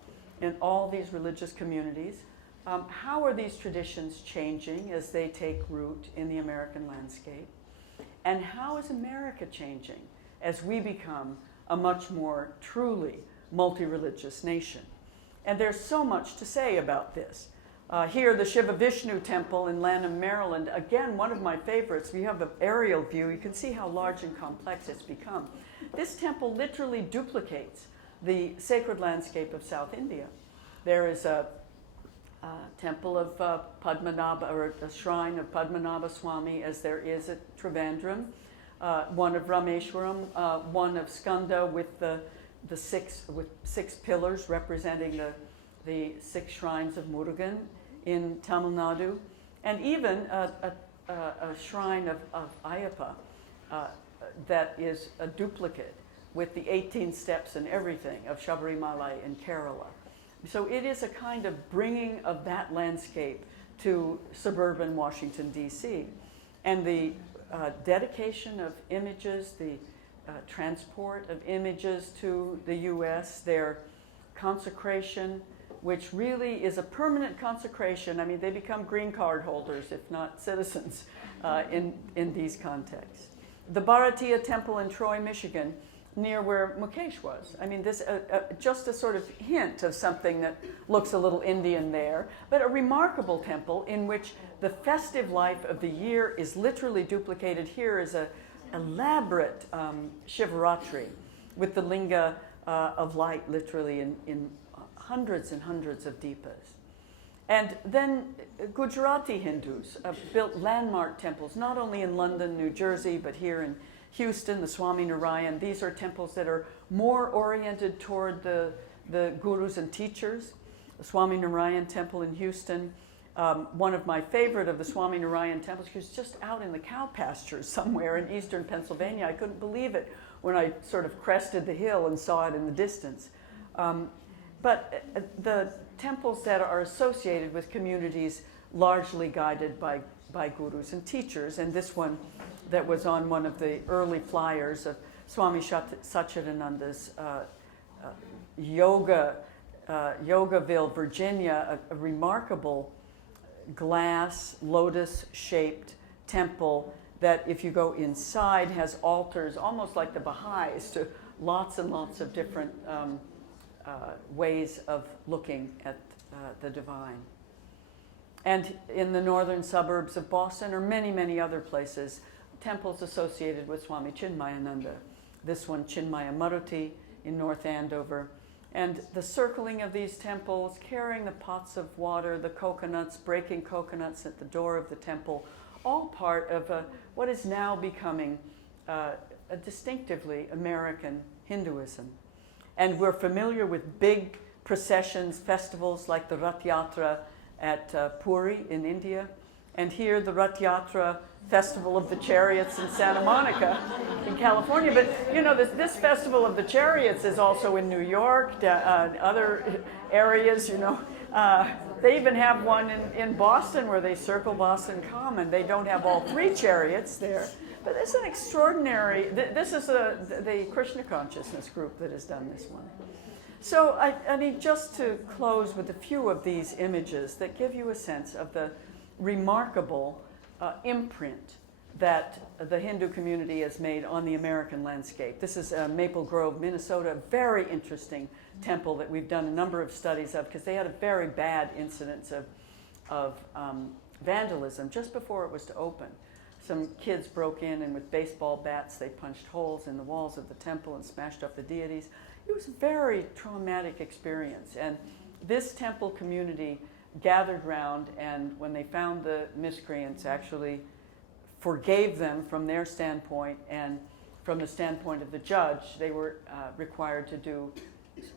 in all these religious communities? How are these traditions changing as they take root in the American landscape? And how is America changing as we become a much more truly multi-religious nation? And there's so much to say about this. Here, the Shiva Vishnu Temple in Lanham, Maryland, again, one of my favorites. We have an aerial view. You can see how large and complex it's become. This temple literally duplicates the sacred landscape of South India. There is a temple of Padmanabha, or a shrine of Padmanabha Swami, as there is at Trivandrum, one of Rameshwaram, one of Skanda with six pillars representing the 6 shrines of Murugan in Tamil Nadu, and even a shrine of Ayyappa that is a duplicate with the 18 steps and everything of Shabarimala in Kerala. So it is a kind of bringing of that landscape to suburban Washington, D.C. And the dedication of images, the transport of images to the U.S., their consecration, which really is a permanent consecration. I mean, they become green card holders, if not citizens, in these contexts. The Bharatiya Temple in Troy, Michigan, near where Mukesh was. I mean, this just a sort of hint of something that looks a little Indian there, but a remarkable temple in which the festive life of the year is literally duplicated. Here is a elaborate Shivaratri with the linga of light literally in hundreds and hundreds of deepas. And then Gujarati Hindus built landmark temples, not only in London, New Jersey, but here in Houston, the Swami Narayan. These are temples that are more oriented toward the gurus and teachers. The Swami Narayan Temple in Houston, one of my favorite of the Swami Narayan temples, was just out in the cow pastures somewhere in eastern Pennsylvania. I couldn't believe it when I sort of crested the hill and saw it in the distance. But the temples that are associated with communities largely guided by gurus and teachers, and this one that was on one of the early flyers of Swami Satchidananda's Yogaville, Virginia, a remarkable glass lotus-shaped temple that, if you go inside, has altars almost like the Baha'is to lots and lots of different ways of looking at the divine. And in the northern suburbs of Boston are many, many other places, temples associated with Swami Chinmayananda. This one, Chinmaya Maruti in North Andover. And the circling of these temples, carrying the pots of water, the coconuts, breaking coconuts at the door of the temple, all part of what is now becoming a distinctively American Hinduism. And we're familiar with big processions, festivals like the Rath Yatra at Puri in India. And here, the Rath Yatra Festival of the Chariots in Santa Monica in California. But, you know, this Festival of the Chariots is also in New York, other areas, you know. They even have one in Boston where they circle Boston Common. They don't have all 3 chariots there. But it's an extraordinary, this is the Krishna Consciousness group that has done this one. So I mean, just to close with a few of these images that give you a sense of the remarkable imprint that the Hindu community has made on the American landscape. This is Maple Grove, Minnesota, a very interesting temple that we've done a number of studies of because they had a very bad incidence of vandalism just before it was to open. Some kids broke in and with baseball bats they punched holes in the walls of the temple and smashed up the deities. It was a very traumatic experience, and this temple community gathered round, and when they found the miscreants, actually forgave them from their standpoint, and from the standpoint of the judge, they were required to do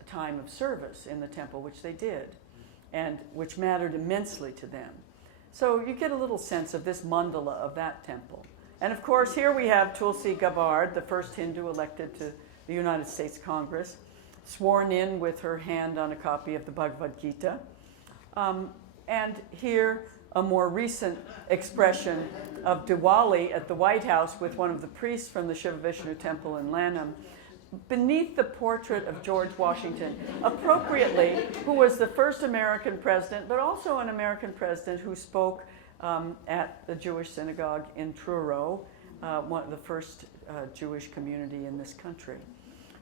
time of service in the temple, which they did, and which mattered immensely to them. So you get a little sense of this mandala of that temple. And of course, here we have Tulsi Gabbard, the first Hindu elected to the United States Congress, sworn in with her hand on a copy of the Bhagavad Gita. And here, a more recent expression of Diwali at the White House with one of the priests from the Shiva Vishnu temple in Lanham, beneath the portrait of George Washington, appropriately, who was the first American president, but also an American president who spoke at the Jewish synagogue in Truro, one of the first Jewish community in this country.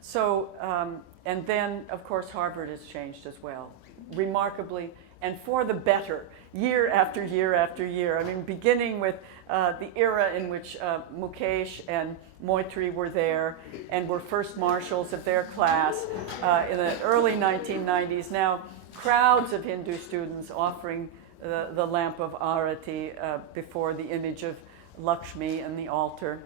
So, and then, of course, Harvard has changed as well, remarkably, and for the better, year after year after year. I mean, beginning with the era in which Mukesh and Moitri were there and were first marshals of their class in the early 1990s. Now, crowds of Hindu students offering the lamp of Arati before the image of Lakshmi and the altar,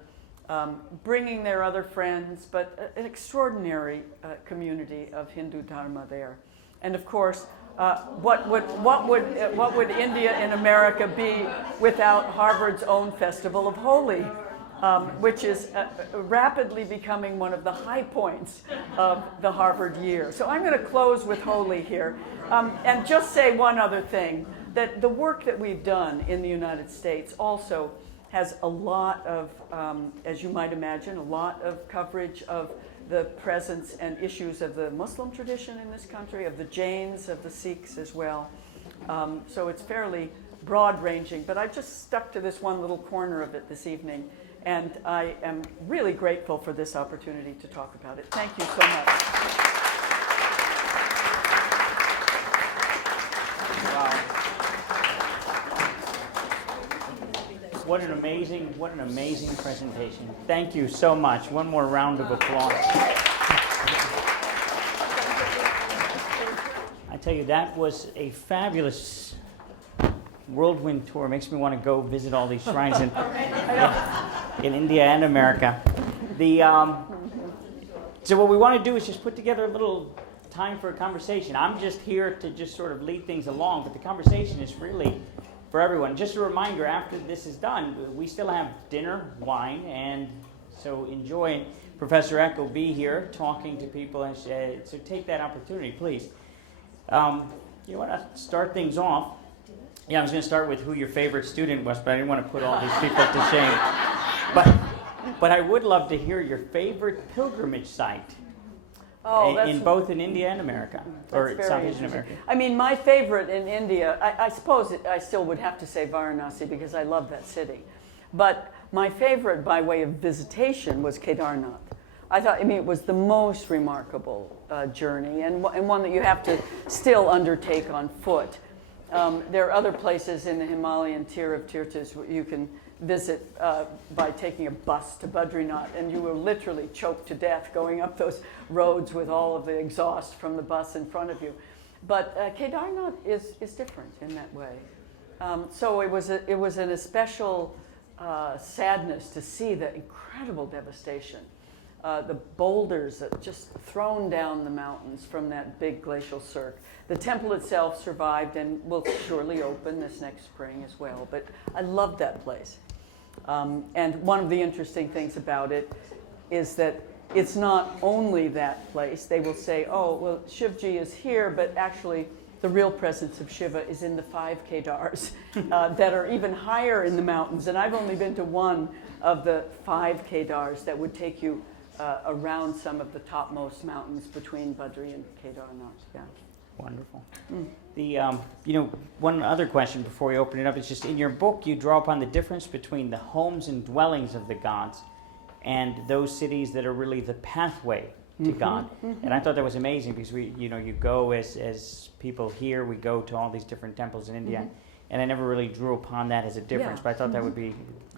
bringing their other friends, but an extraordinary community of Hindu Dharma there. And of course, what would India and America be without Harvard's own Festival of Holi, which is rapidly becoming one of the high points of the Harvard year. So I'm going to close with Holi here and just say one other thing, that the work that we've done in the United States also has a lot of, as you might imagine, a lot of coverage of the presence and issues of the Muslim tradition in this country, of the Jains, of the Sikhs as well. So it's fairly broad-ranging, but I just stuck to this one little corner of it this evening, and I am really grateful for this opportunity to talk about it. Thank you so much. Wow. What an amazing presentation. Thank you so much. One more round of applause. I tell you, that was a fabulous whirlwind tour. Makes me want to go visit all these shrines in India and America. So what we want to do is just put together a little time for a conversation. I'm just here to just sort of lead things along, but the conversation is really for everyone. Just a reminder, after this is done, we still have dinner, wine, and so enjoy. Professor Eck will be here talking to people, and so take that opportunity, please. You want to start things off? Yeah, I was going to start with who your favorite student was, but I didn't want to put all these people to shame. But I would love to hear your favorite pilgrimage site. Both in India and America, or South Asian America. I mean, my favorite in India, I suppose I still would have to say Varanasi because I love that city. But my favorite by way of visitation was Kedarnath. It was the most remarkable journey and one that you have to still undertake on foot. There are other places in the Himalayan tier of tirthas where you can visit by taking a bus to Badrinath, and you will literally choke to death going up those roads with all of the exhaust from the bus in front of you. But Kedarnath is different in that way. So it was an especial sadness to see the incredible devastation, the boulders that just thrown down the mountains from that big glacial cirque. The temple itself survived and will surely open this next spring as well. But I love that place. And one of the interesting things about it is that it's not only that place. They will say, oh, well, Shivji is here, but actually the real presence of Shiva is in the 5 Kedars that are even higher in the mountains. And I've only been to one of the 5 Kedars that would take you around some of the topmost mountains between Badri and Kedarnath. Yeah. Wonderful. The one other question before we open it up is just in your book you draw upon the difference between the homes and dwellings of the gods and those cities that are really the pathway to God. And I thought that was amazing because you go as people here, we go to all these different temples in India, and I never really drew upon that as a difference, but I thought that would be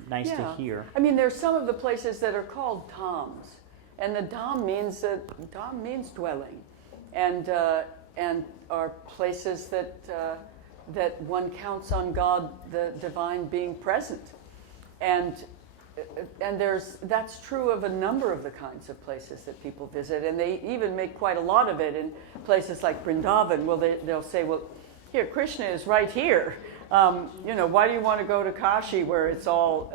nice to hear. I mean, there's some of the places that are called dhams, and the dham means dwelling, and are places that one counts on God, the divine, being present, and that's true of a number of the kinds of places that people visit, and they even make quite a lot of it in places like Vrindavan. Well, they'll say, well, here, Krishna is right here. Why do you want to go to Kashi where it's all,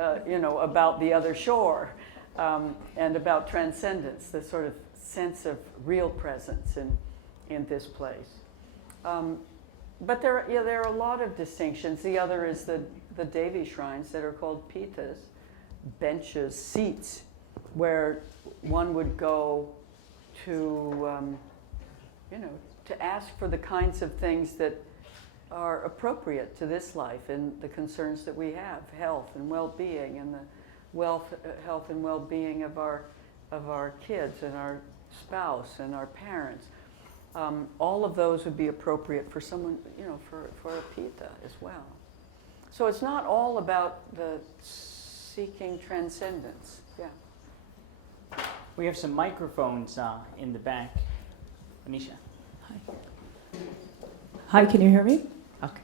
about the other shore and about transcendence, the sort of sense of real presence in this place. But there are a lot of distinctions. The other is the Devi shrines that are called pitas, benches, seats, where one would go to, to ask for the kinds of things that are appropriate to this life and the concerns that we have, health and well-being, and the health and well-being of our kids and our spouse and our parents. All of those would be appropriate for someone, for a pita as well. So it's not all about the seeking transcendence. Yeah. We have some microphones in the back. Anisha. Hi, can you hear me? Okay.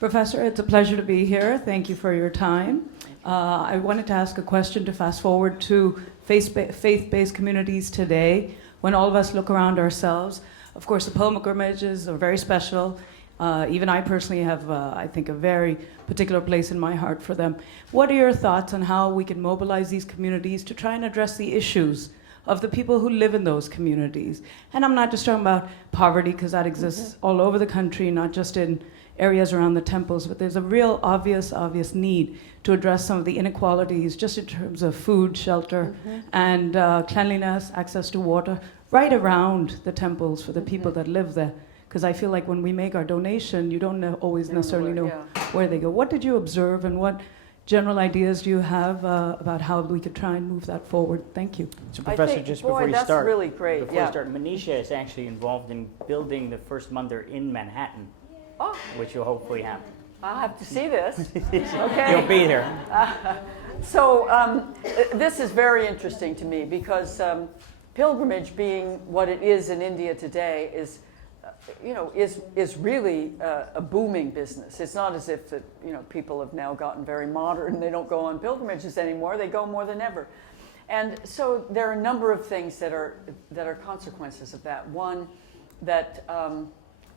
Professor, it's a pleasure to be here. Thank you for your time. I wanted to ask a question to fast forward to faith-based communities today. When all of us look around ourselves, of course, the pilgrimages are very special. Even I personally have, I think, a very particular place in my heart for them. What are your thoughts on how we can mobilize these communities to try and address the issues of the people who live in those communities? And I'm not just talking about poverty, because that exists all over the country, not just in areas around the temples, but there's a real obvious need to address some of the inequalities just in terms of food, shelter, and cleanliness, access to water, right around the temples for the people that live there. Because I feel like when we make our donation, you don't always necessarily know where they go. What did you observe, and what general ideas do you have about how we could try and move that forward? Thank you. So, Professor, before you start, really great. Before you start, Manisha is actually involved in building the first mandir in Manhattan, which you'll hopefully have. I'll have to see this. Okay. You'll be there. So this is very interesting to me because pilgrimage, being what it is in India today, is really a booming business. It's not as if that people have now gotten very modern. They don't go on pilgrimages anymore. They go more than ever, and so there are a number of things that are consequences of that. One, that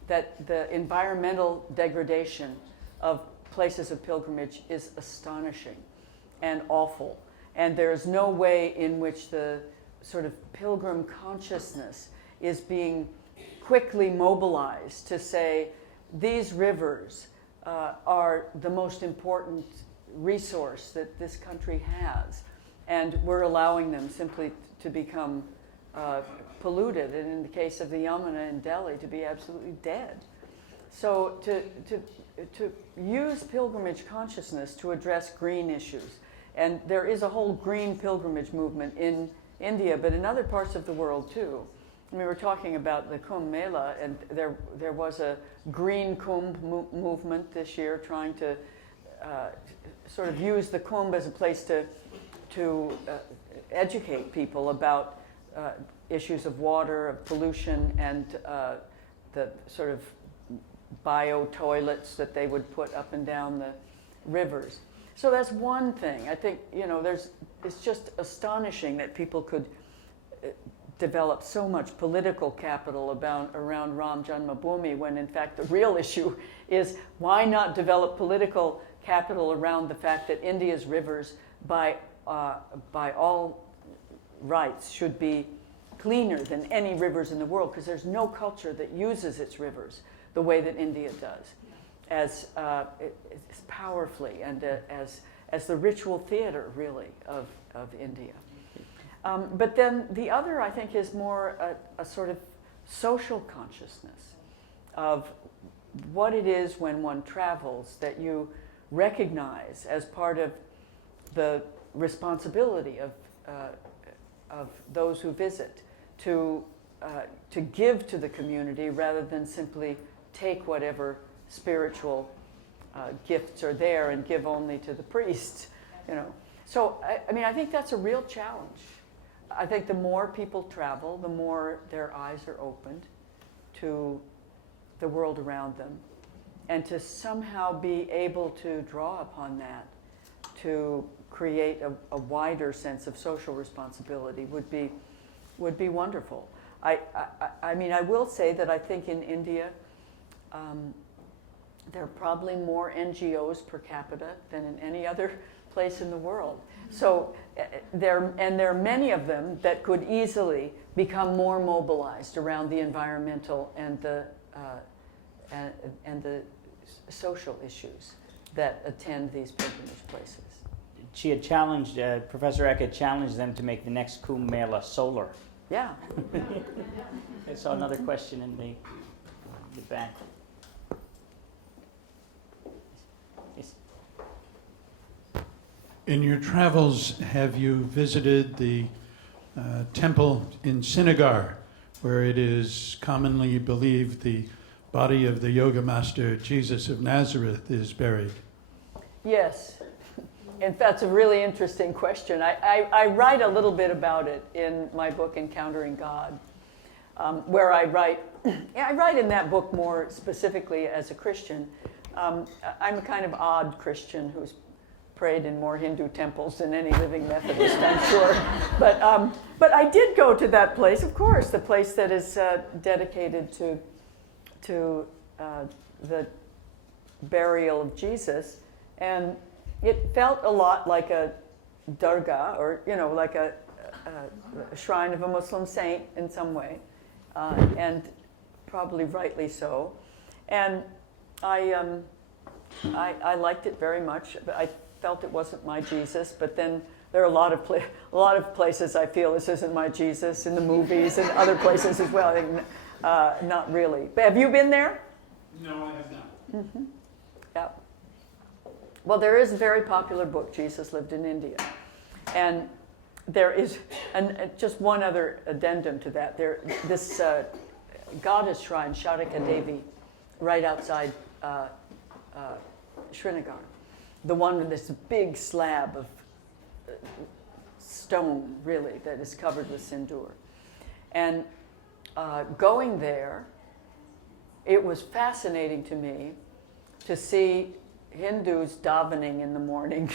the environmental degradation of places of pilgrimage is astonishing and awful, and there's no way in which the sort of pilgrim consciousness is being quickly mobilized to say these rivers are the most important resource that this country has, and we're allowing them simply to become polluted, and in the case of the Yamuna in Delhi, to be absolutely dead. So to use pilgrimage consciousness to address green issues, and there is a whole green pilgrimage movement in India, but in other parts of the world too. I mean, we're talking about the Kumbh Mela, and there was a green Kumbh movement this year, trying to sort of use the Kumbh as a place to educate people about issues of water, of pollution, and the sort of bio toilets that they would put up and down the rivers. So that's one thing. I think it's just astonishing that people could develop so much political capital around Ram Janmabhoomi, when in fact the real issue is why not develop political capital around the fact that India's rivers, by all rights, should be cleaner than any rivers in the world, because there's no culture that uses its rivers the way that India does, as powerfully and as the ritual theater, really, of India. But then the other, I think, is more a sort of social consciousness of what it is when one travels that you recognize as part of the responsibility of those who visit to give to the community rather than simply take whatever spiritual gifts are there and give only to the priests, you know. So, I mean, I think that's a real challenge. I think the more people travel, the more their eyes are opened to the world around them, and to somehow be able to draw upon that to create a wider sense of social responsibility would be wonderful. I mean, I will say that I think in India, there are probably more NGOs per capita than in any other place in the world. So there are many of them that could easily become more mobilized around the environmental and the social issues that attend these pilgrimage places. She had challenged, Professor Eck had challenged them to make the next Kumbh Mela solar. Yeah. I saw another question in the back. Yes. In your travels, have you visited the temple in Srinagar, where it is commonly believed the body of the yoga master Jesus of Nazareth is buried? Yes. In fact, it's a really interesting question. I write a little bit about it in my book, Encountering God, where I write in that book more specifically as a Christian. I'm a kind of odd Christian who's prayed in more Hindu temples than any living Methodist, I'm sure. But I did go to that place, of course, the place that is dedicated to the burial of Jesus, and it felt a lot like a dargah, or like a shrine of a Muslim saint in some way, and probably rightly so. And I liked it very much. But I felt it wasn't my Jesus. But then there are a lot of places I feel this isn't my Jesus, in the movies and other places as well. I think not really. But have you been there? No, I have not. Mm-hmm. Yeah. Well, there is a very popular book, Jesus Lived in India. And there is, just one other addendum to that. This goddess shrine, Sharika Devi, right outside Srinagar. The one with this big slab of stone, really, that is covered with sindoor. And going there, it was fascinating to me to see Hindus davening in the morning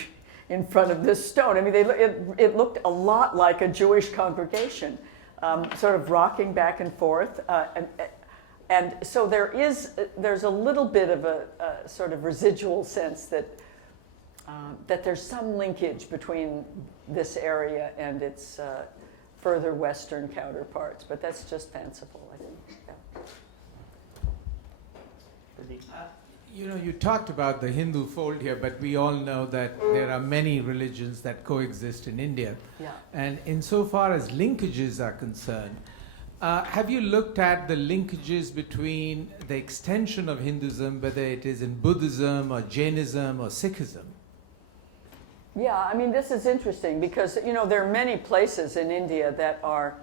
in front of this stone. I mean, it looked a lot like a Jewish congregation, sort of rocking back and forth. And so there's a little bit of a sort of residual sense that there's some linkage between this area and its further western counterparts, but that's just fanciful, I think. Yeah. You talked about the Hindu fold here, but we all know that there are many religions that coexist in India. Yeah. And insofar as linkages are concerned, have you looked at the linkages between the extension of Hinduism, whether it is in Buddhism or Jainism or Sikhism? Yeah, I mean, this is interesting because, there are many places in India that are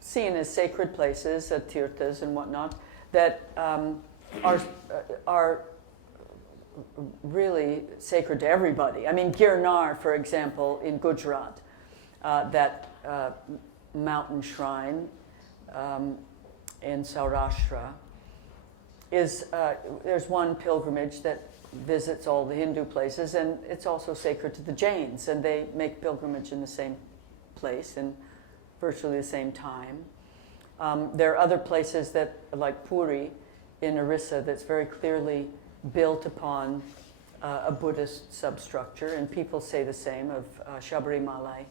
seen as sacred places, tirthas and whatnot, that are really sacred to everybody. I mean, Girnar, for example, in Gujarat, that mountain shrine in Saurashtra, there's one pilgrimage that visits all the Hindu places, and it's also sacred to the Jains, and they make pilgrimage in the same place in virtually the same time. There are other places that, like Puri in Orissa, that's very clearly built upon a Buddhist substructure, and people say the same of Sabarimalai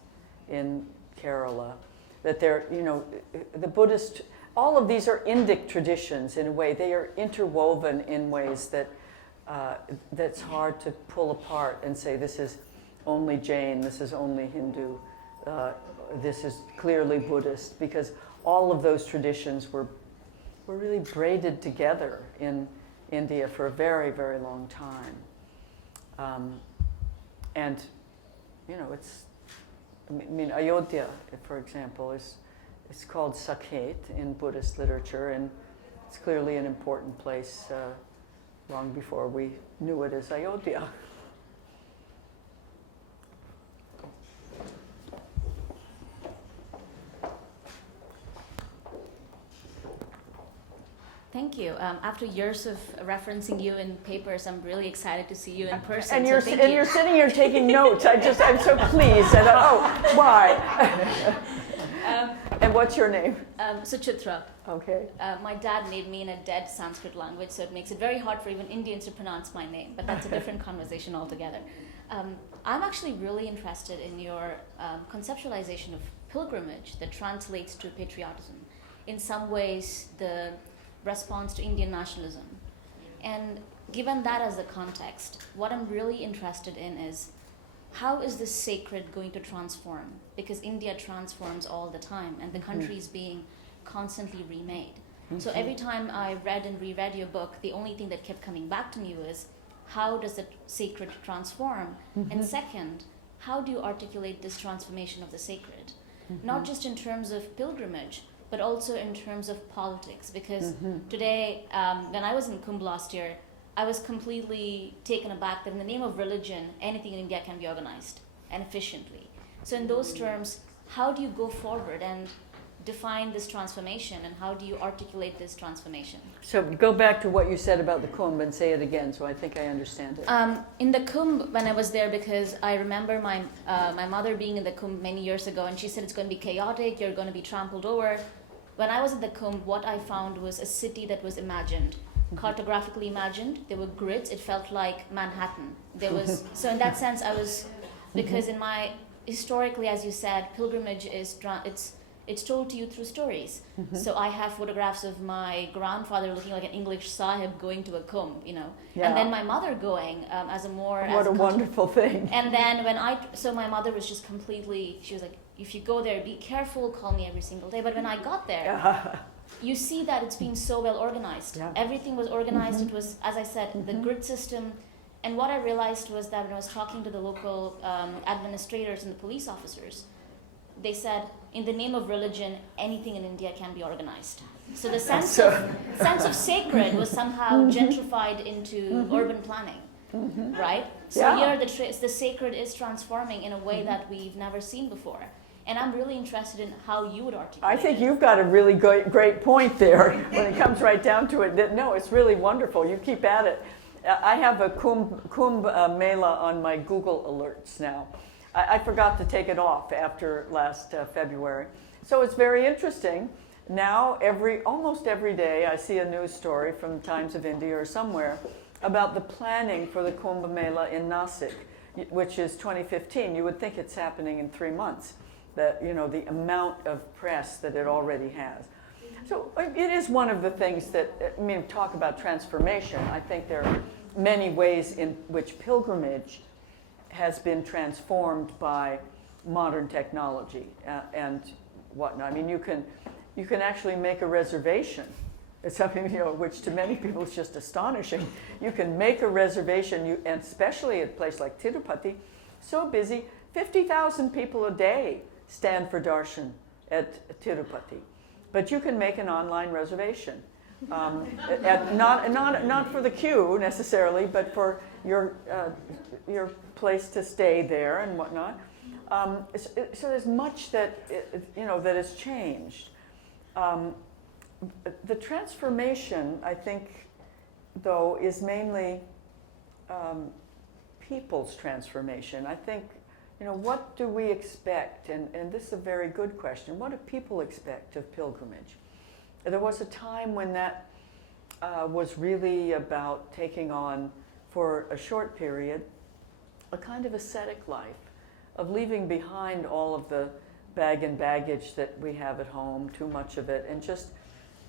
in Kerala, that they're, the Buddhist, all of these are Indic traditions in a way. They are interwoven in ways that that's hard to pull apart and say this is only Jain, this is only Hindu, this is clearly Buddhist, because all of those traditions were really braided together in India for a very, very long time. And, you know, I mean, Ayodhya, for example, is called Sakhet in Buddhist literature, and it's clearly an important place long before we knew it as Ayodhya. Thank you. After years of referencing you in papers, I'm really excited to see you in person. And so you're thank and you. you're sitting here taking notes. I'm so pleased. And why? And what's your name? Suchitra. Okay. My dad made me in a dead Sanskrit language, so it makes it very hard for even Indians to pronounce my name. But that's a different conversation altogether. I'm actually really interested in your conceptualization of pilgrimage that translates to patriotism. In some ways, the response to Indian nationalism. And given that as the context, what I'm really interested in is how is the sacred going to transform? Because India transforms all the time and the country is being constantly remade. So every time I read and reread your book, the only thing that kept coming back to me was how does the sacred transform? And second, how do you articulate this transformation of the sacred? Not just in terms of pilgrimage, but also in terms of politics. Because today, when I was in Kumbh last year, I was completely taken aback that in the name of religion, anything in India can be organized and efficiently. So in those terms, how do you go forward and define this transformation, and how do you articulate this transformation? So go back to what you said about the Kumbh and say it again, so I think I understand it. In the Kumbh, when I was there, because I remember my mother being in the Kumbh many years ago, and she said it's going to be chaotic, you're going to be trampled over. When I was at the Kumbh, what I found was a city that was imagined, cartographically imagined. There were grids. It felt like Manhattan. There was so in that sense, I was because in my historically, as you said, pilgrimage is it's told to you through stories. So I have photographs of my grandfather looking like an English sahib going to a Kumbh, you know, and then my mother going as a more. What a wonderful thing! And then so my mother was just completely. She was like, if you go there, be careful, call me every single day. But when I got there, you see that it's been so well organized. Everything was organized. It was, as I said, the grid system. And what I realized was that when I was talking to the local administrators and the police officers, they said, in the name of religion, anything in India can be organized. So the sense of sacred was somehow gentrified into urban planning. Right? So here the sacred is transforming in a way that we've never seen before. And I'm really interested in how you would articulate I think you've got a really great point there when it comes right down to it. No, it's really wonderful. You keep at it. I have a Kumbh Mela on my Google alerts now. I forgot to take it off after last February. So it's very interesting. Now, almost every day, I see a news story from Times of India or somewhere about the planning for the Kumbh Mela in Nasik, which is 2015. You would think it's happening in 3 months. The amount of press that it already has. So it is one of the things that, talk about transformation. I think there are many ways in which pilgrimage has been transformed by modern technology and whatnot. You can actually make a reservation. It's something, which to many people is just astonishing. You can make a reservation, and especially at a place like Tirupati, so busy, 50,000 people a day stand for darshan at Tirupati. But you can make an online reservation. Not for the queue necessarily, but for your place to stay there and whatnot. So there's much that that has changed. The transformation, I think, though, is mainly people's transformation. I think, what do we expect? And this is a very good question. What do people expect of pilgrimage? There was a time when that was really about taking on, for a short period, a kind of ascetic life, of leaving behind all of the bag and baggage that we have at home, too much of it, and just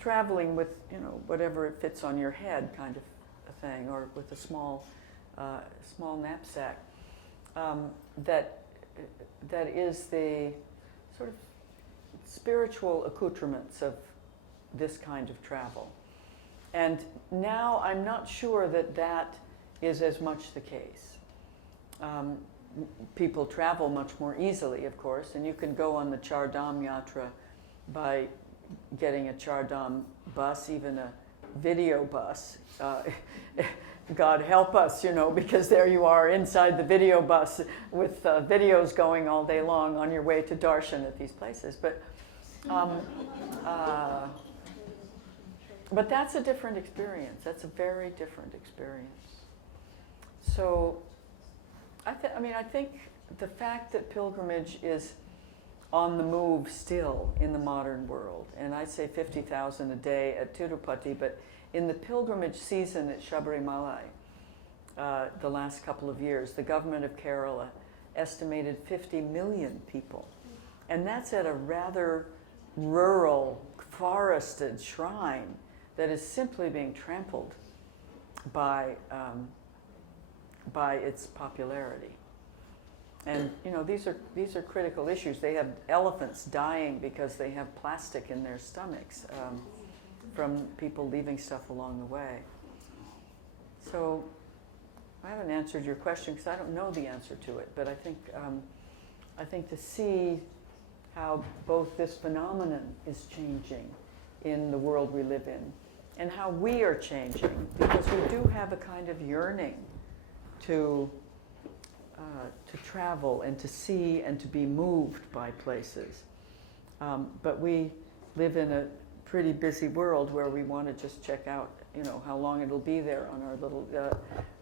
traveling with, you know, whatever it fits on your head kind of a thing, or with a small knapsack. That is the sort of spiritual accoutrements of this kind of travel. And now I'm not sure that that is as much the case. People travel much more easily, of course, and you can go on the Char Dham Yatra by getting a Char Dham bus, even a video bus. God help us, you know, because there you are inside the video bus with videos going all day long on your way to darshan at these places. But that's a different experience. That's a very different experience. So, I think the fact that pilgrimage is on the move still in the modern world, and I'd say 50,000 a day at Tirupati, but in the pilgrimage season at Shabarimala, the last couple of years, the government of Kerala estimated 50 million people. And that's at a rather rural, forested shrine that is simply being trampled by its popularity. And you know, these are critical issues. They have elephants dying because they have plastic in their stomachs from people leaving stuff along the way. So I haven't answered your question because I don't know the answer to it. But I think to see how both this phenomenon is changing in the world we live in, and how we are changing, because we do have a kind of yearning to travel and to see and to be moved by places. But we live in a pretty busy world where we want to just check out, you know, how long it'll be there on our little,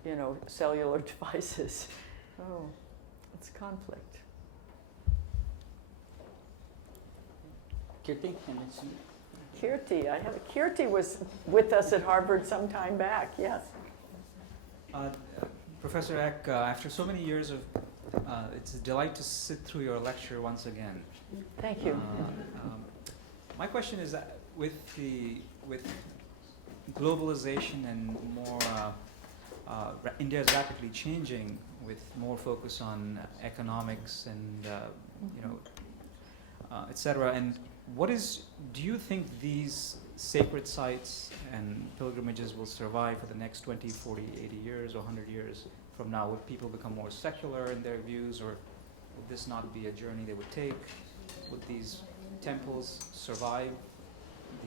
you know, cellular devices. Oh, it's conflict. Kirti, and it's Kirti, Kirti was with us at Harvard some time back. Yes. Professor Eck, after so many years of, it's a delight to sit through your lecture once again. Thank you. My question is that with globalization and more, India is rapidly changing with more focus on economics and you know, etc. And do you think these sacred sites and pilgrimages will survive for the next 20, 40, 80 years or 100 years from now? Would people become more secular in their views, or would this not be a journey they would take? Would these temples survive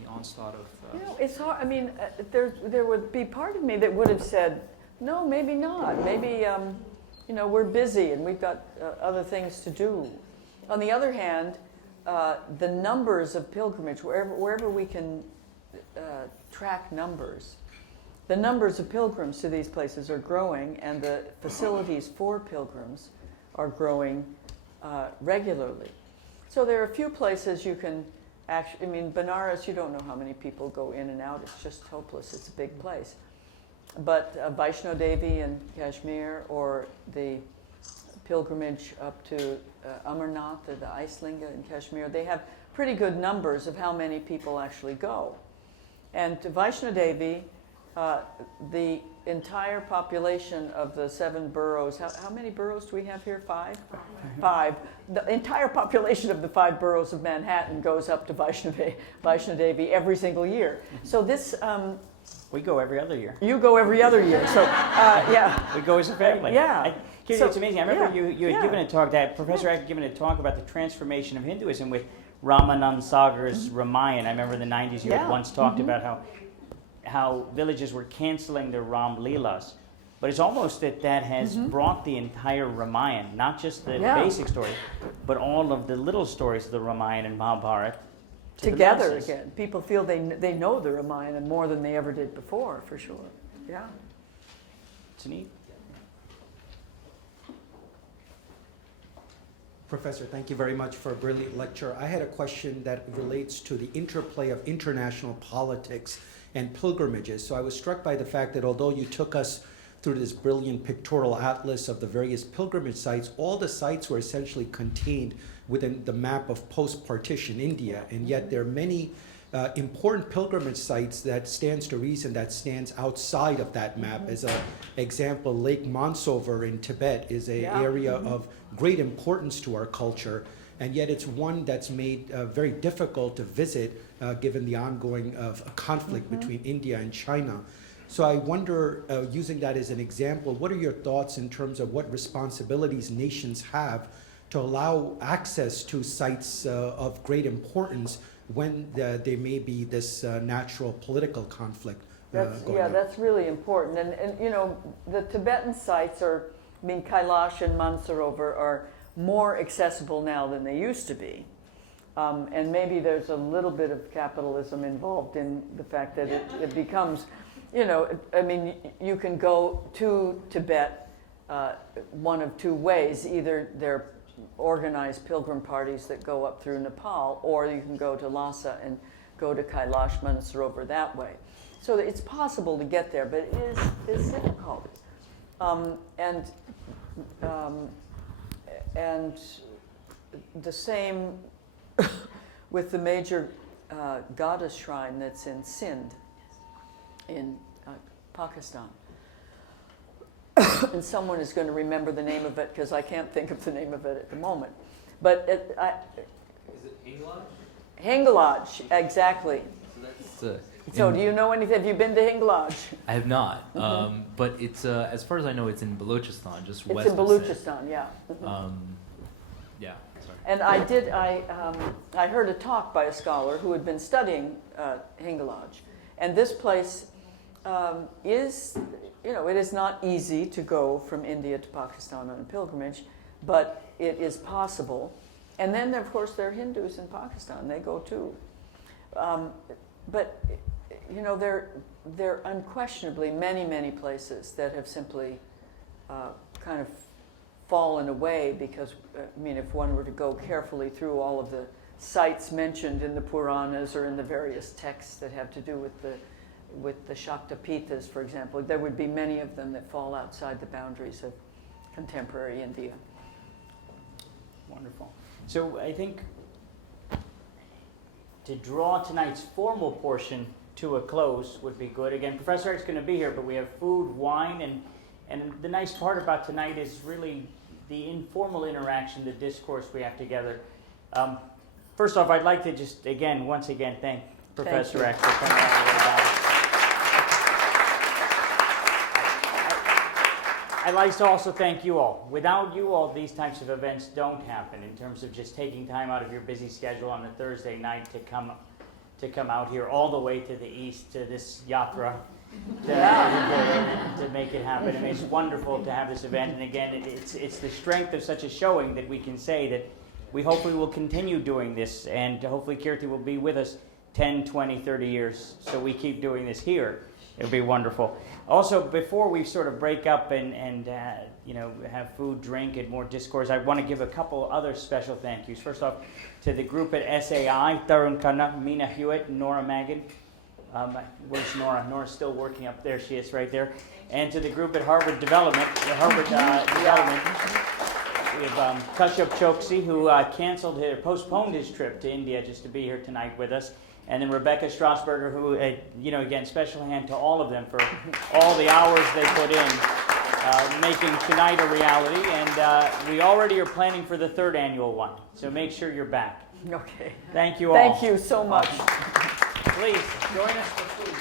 the onslaught of... You know, it's hard. I mean, there would be part of me that would have said, no, maybe not. Maybe, you know, we're busy and we've got other things to do. On the other hand, the numbers of pilgrimage, wherever we can track numbers, the numbers of pilgrims to these places are growing, and the facilities for pilgrims are growing regularly. So there are a few places you can actually, I mean, Benares, you don't know how many people go in and out. It's just hopeless. It's a big place. But Vaishno Devi in Kashmir, or the pilgrimage up to Amarnath, or the Icelinga in Kashmir, they have pretty good numbers of how many people actually go. And to Vaishno Devi, the entire population of the 7 boroughs, how many boroughs do we have here? 5? 5. The entire population of the 5 boroughs of Manhattan goes up to Vaishno Devi every single year. So this... we go every other year. You go every other year, so yeah. We go as a family. Yeah. It's amazing. I remember you had given a talk, that Professor Eck had given a talk about the transformation of Hinduism with Ramanand Sagar's Ramayana. I remember in the 90s you had once talked about how villages were canceling their Ram Leelas. But it's almost that has brought the entire Ramayana, not just the basic story, but all of the little stories of the Ramayana and Mahabharata together again. People feel they know the Ramayana more than they ever did before, for sure. Yeah. It's neat. Professor, thank you very much for a brilliant lecture. I had a question that relates to the interplay of international politics and pilgrimages. So I was struck by the fact that although you took us through this brilliant pictorial atlas of the various pilgrimage sites, all the sites were essentially contained within the map of post-partition India, and yet there are many important pilgrimage sites that stands to reason that stands outside of that map. As an example, Lake Mansover in Tibet is an area of great importance to our culture, and yet it's one that's made very difficult to visit given the ongoing conflict between India and China. So I wonder, using that as an example, what are your thoughts in terms of what responsibilities nations have to allow access to sites of great importance when there may be this natural political conflict going on? That's really important. And you know, the Tibetan sites Kailash and Mansarovar are more accessible now than they used to be. And maybe there's a little bit of capitalism involved in the fact that it becomes, you know, I mean, you can go to Tibet one of two ways. Either they're organized pilgrim parties that go up through Nepal, or you can go to Lhasa and go to Kailash Mansarovar that way. So it's possible to get there, but it's difficult. And the same with the major goddess shrine that's in Sindh, in Pakistan. And someone is going to remember the name of it because I can't think of the name of it at the moment. But is it Hingalaj? Hingalaj, exactly. So do you know anything? Have you been to Hingalaj? I have not, but it's as far as I know, it's in Balochistan, just west. It's in Balochistan, yeah. Yeah. Sorry. And I heard a talk by a scholar who had been studying Hingalaj, and this place is, you know, it is not easy to go from India to Pakistan on a pilgrimage, but it is possible. And then, of course, there are Hindus in Pakistan; they go too. But you know, there are unquestionably many places that have simply kind of fallen away because, I mean, if one were to go carefully through all of the sites mentioned in the Puranas or in the various texts that have to do with the Shaktapithas, for example, there would be many of them that fall outside the boundaries of contemporary India. Wonderful. So I think to draw tonight's formal portion to a close would be good. Again, Professor Eck's going to be here, but we have food, wine, and the nice part about tonight is really the informal interaction, the discourse we have together. First off, I'd like to just, once again, thank Professor Eck for coming out. I'd like to also thank you all. Without you all, these types of events don't happen in terms of just taking time out of your busy schedule on a Thursday night to come out here all the way to the east to this yatra to make it happen. I mean, it's wonderful to have this event. And again, it's the strength of such a showing that we can say that we hopefully will continue doing this, and hopefully Kirti will be with us 10, 20, 30 years. So we keep doing this here. It'll be wonderful. Also, before we sort of break up and you know, have food, drink, and more discourse, I want to give a couple other special thank yous. First off, to the group at SAI, Tarun Khanna, Mina Hewitt, Nora Magan. Where's Nora? Nora's still working up there. She is right there. And to the group at Harvard Development, we have Kashyap Choksi, who postponed his trip to India just to be here tonight with us. And then Rebecca Strasberger, who, you know, again, special hand to all of them for all the hours they put in making tonight a reality. And we already are planning for the 3rd annual one. So make sure you're back. Okay. Thank you all. Thank you so much. Please join us for food.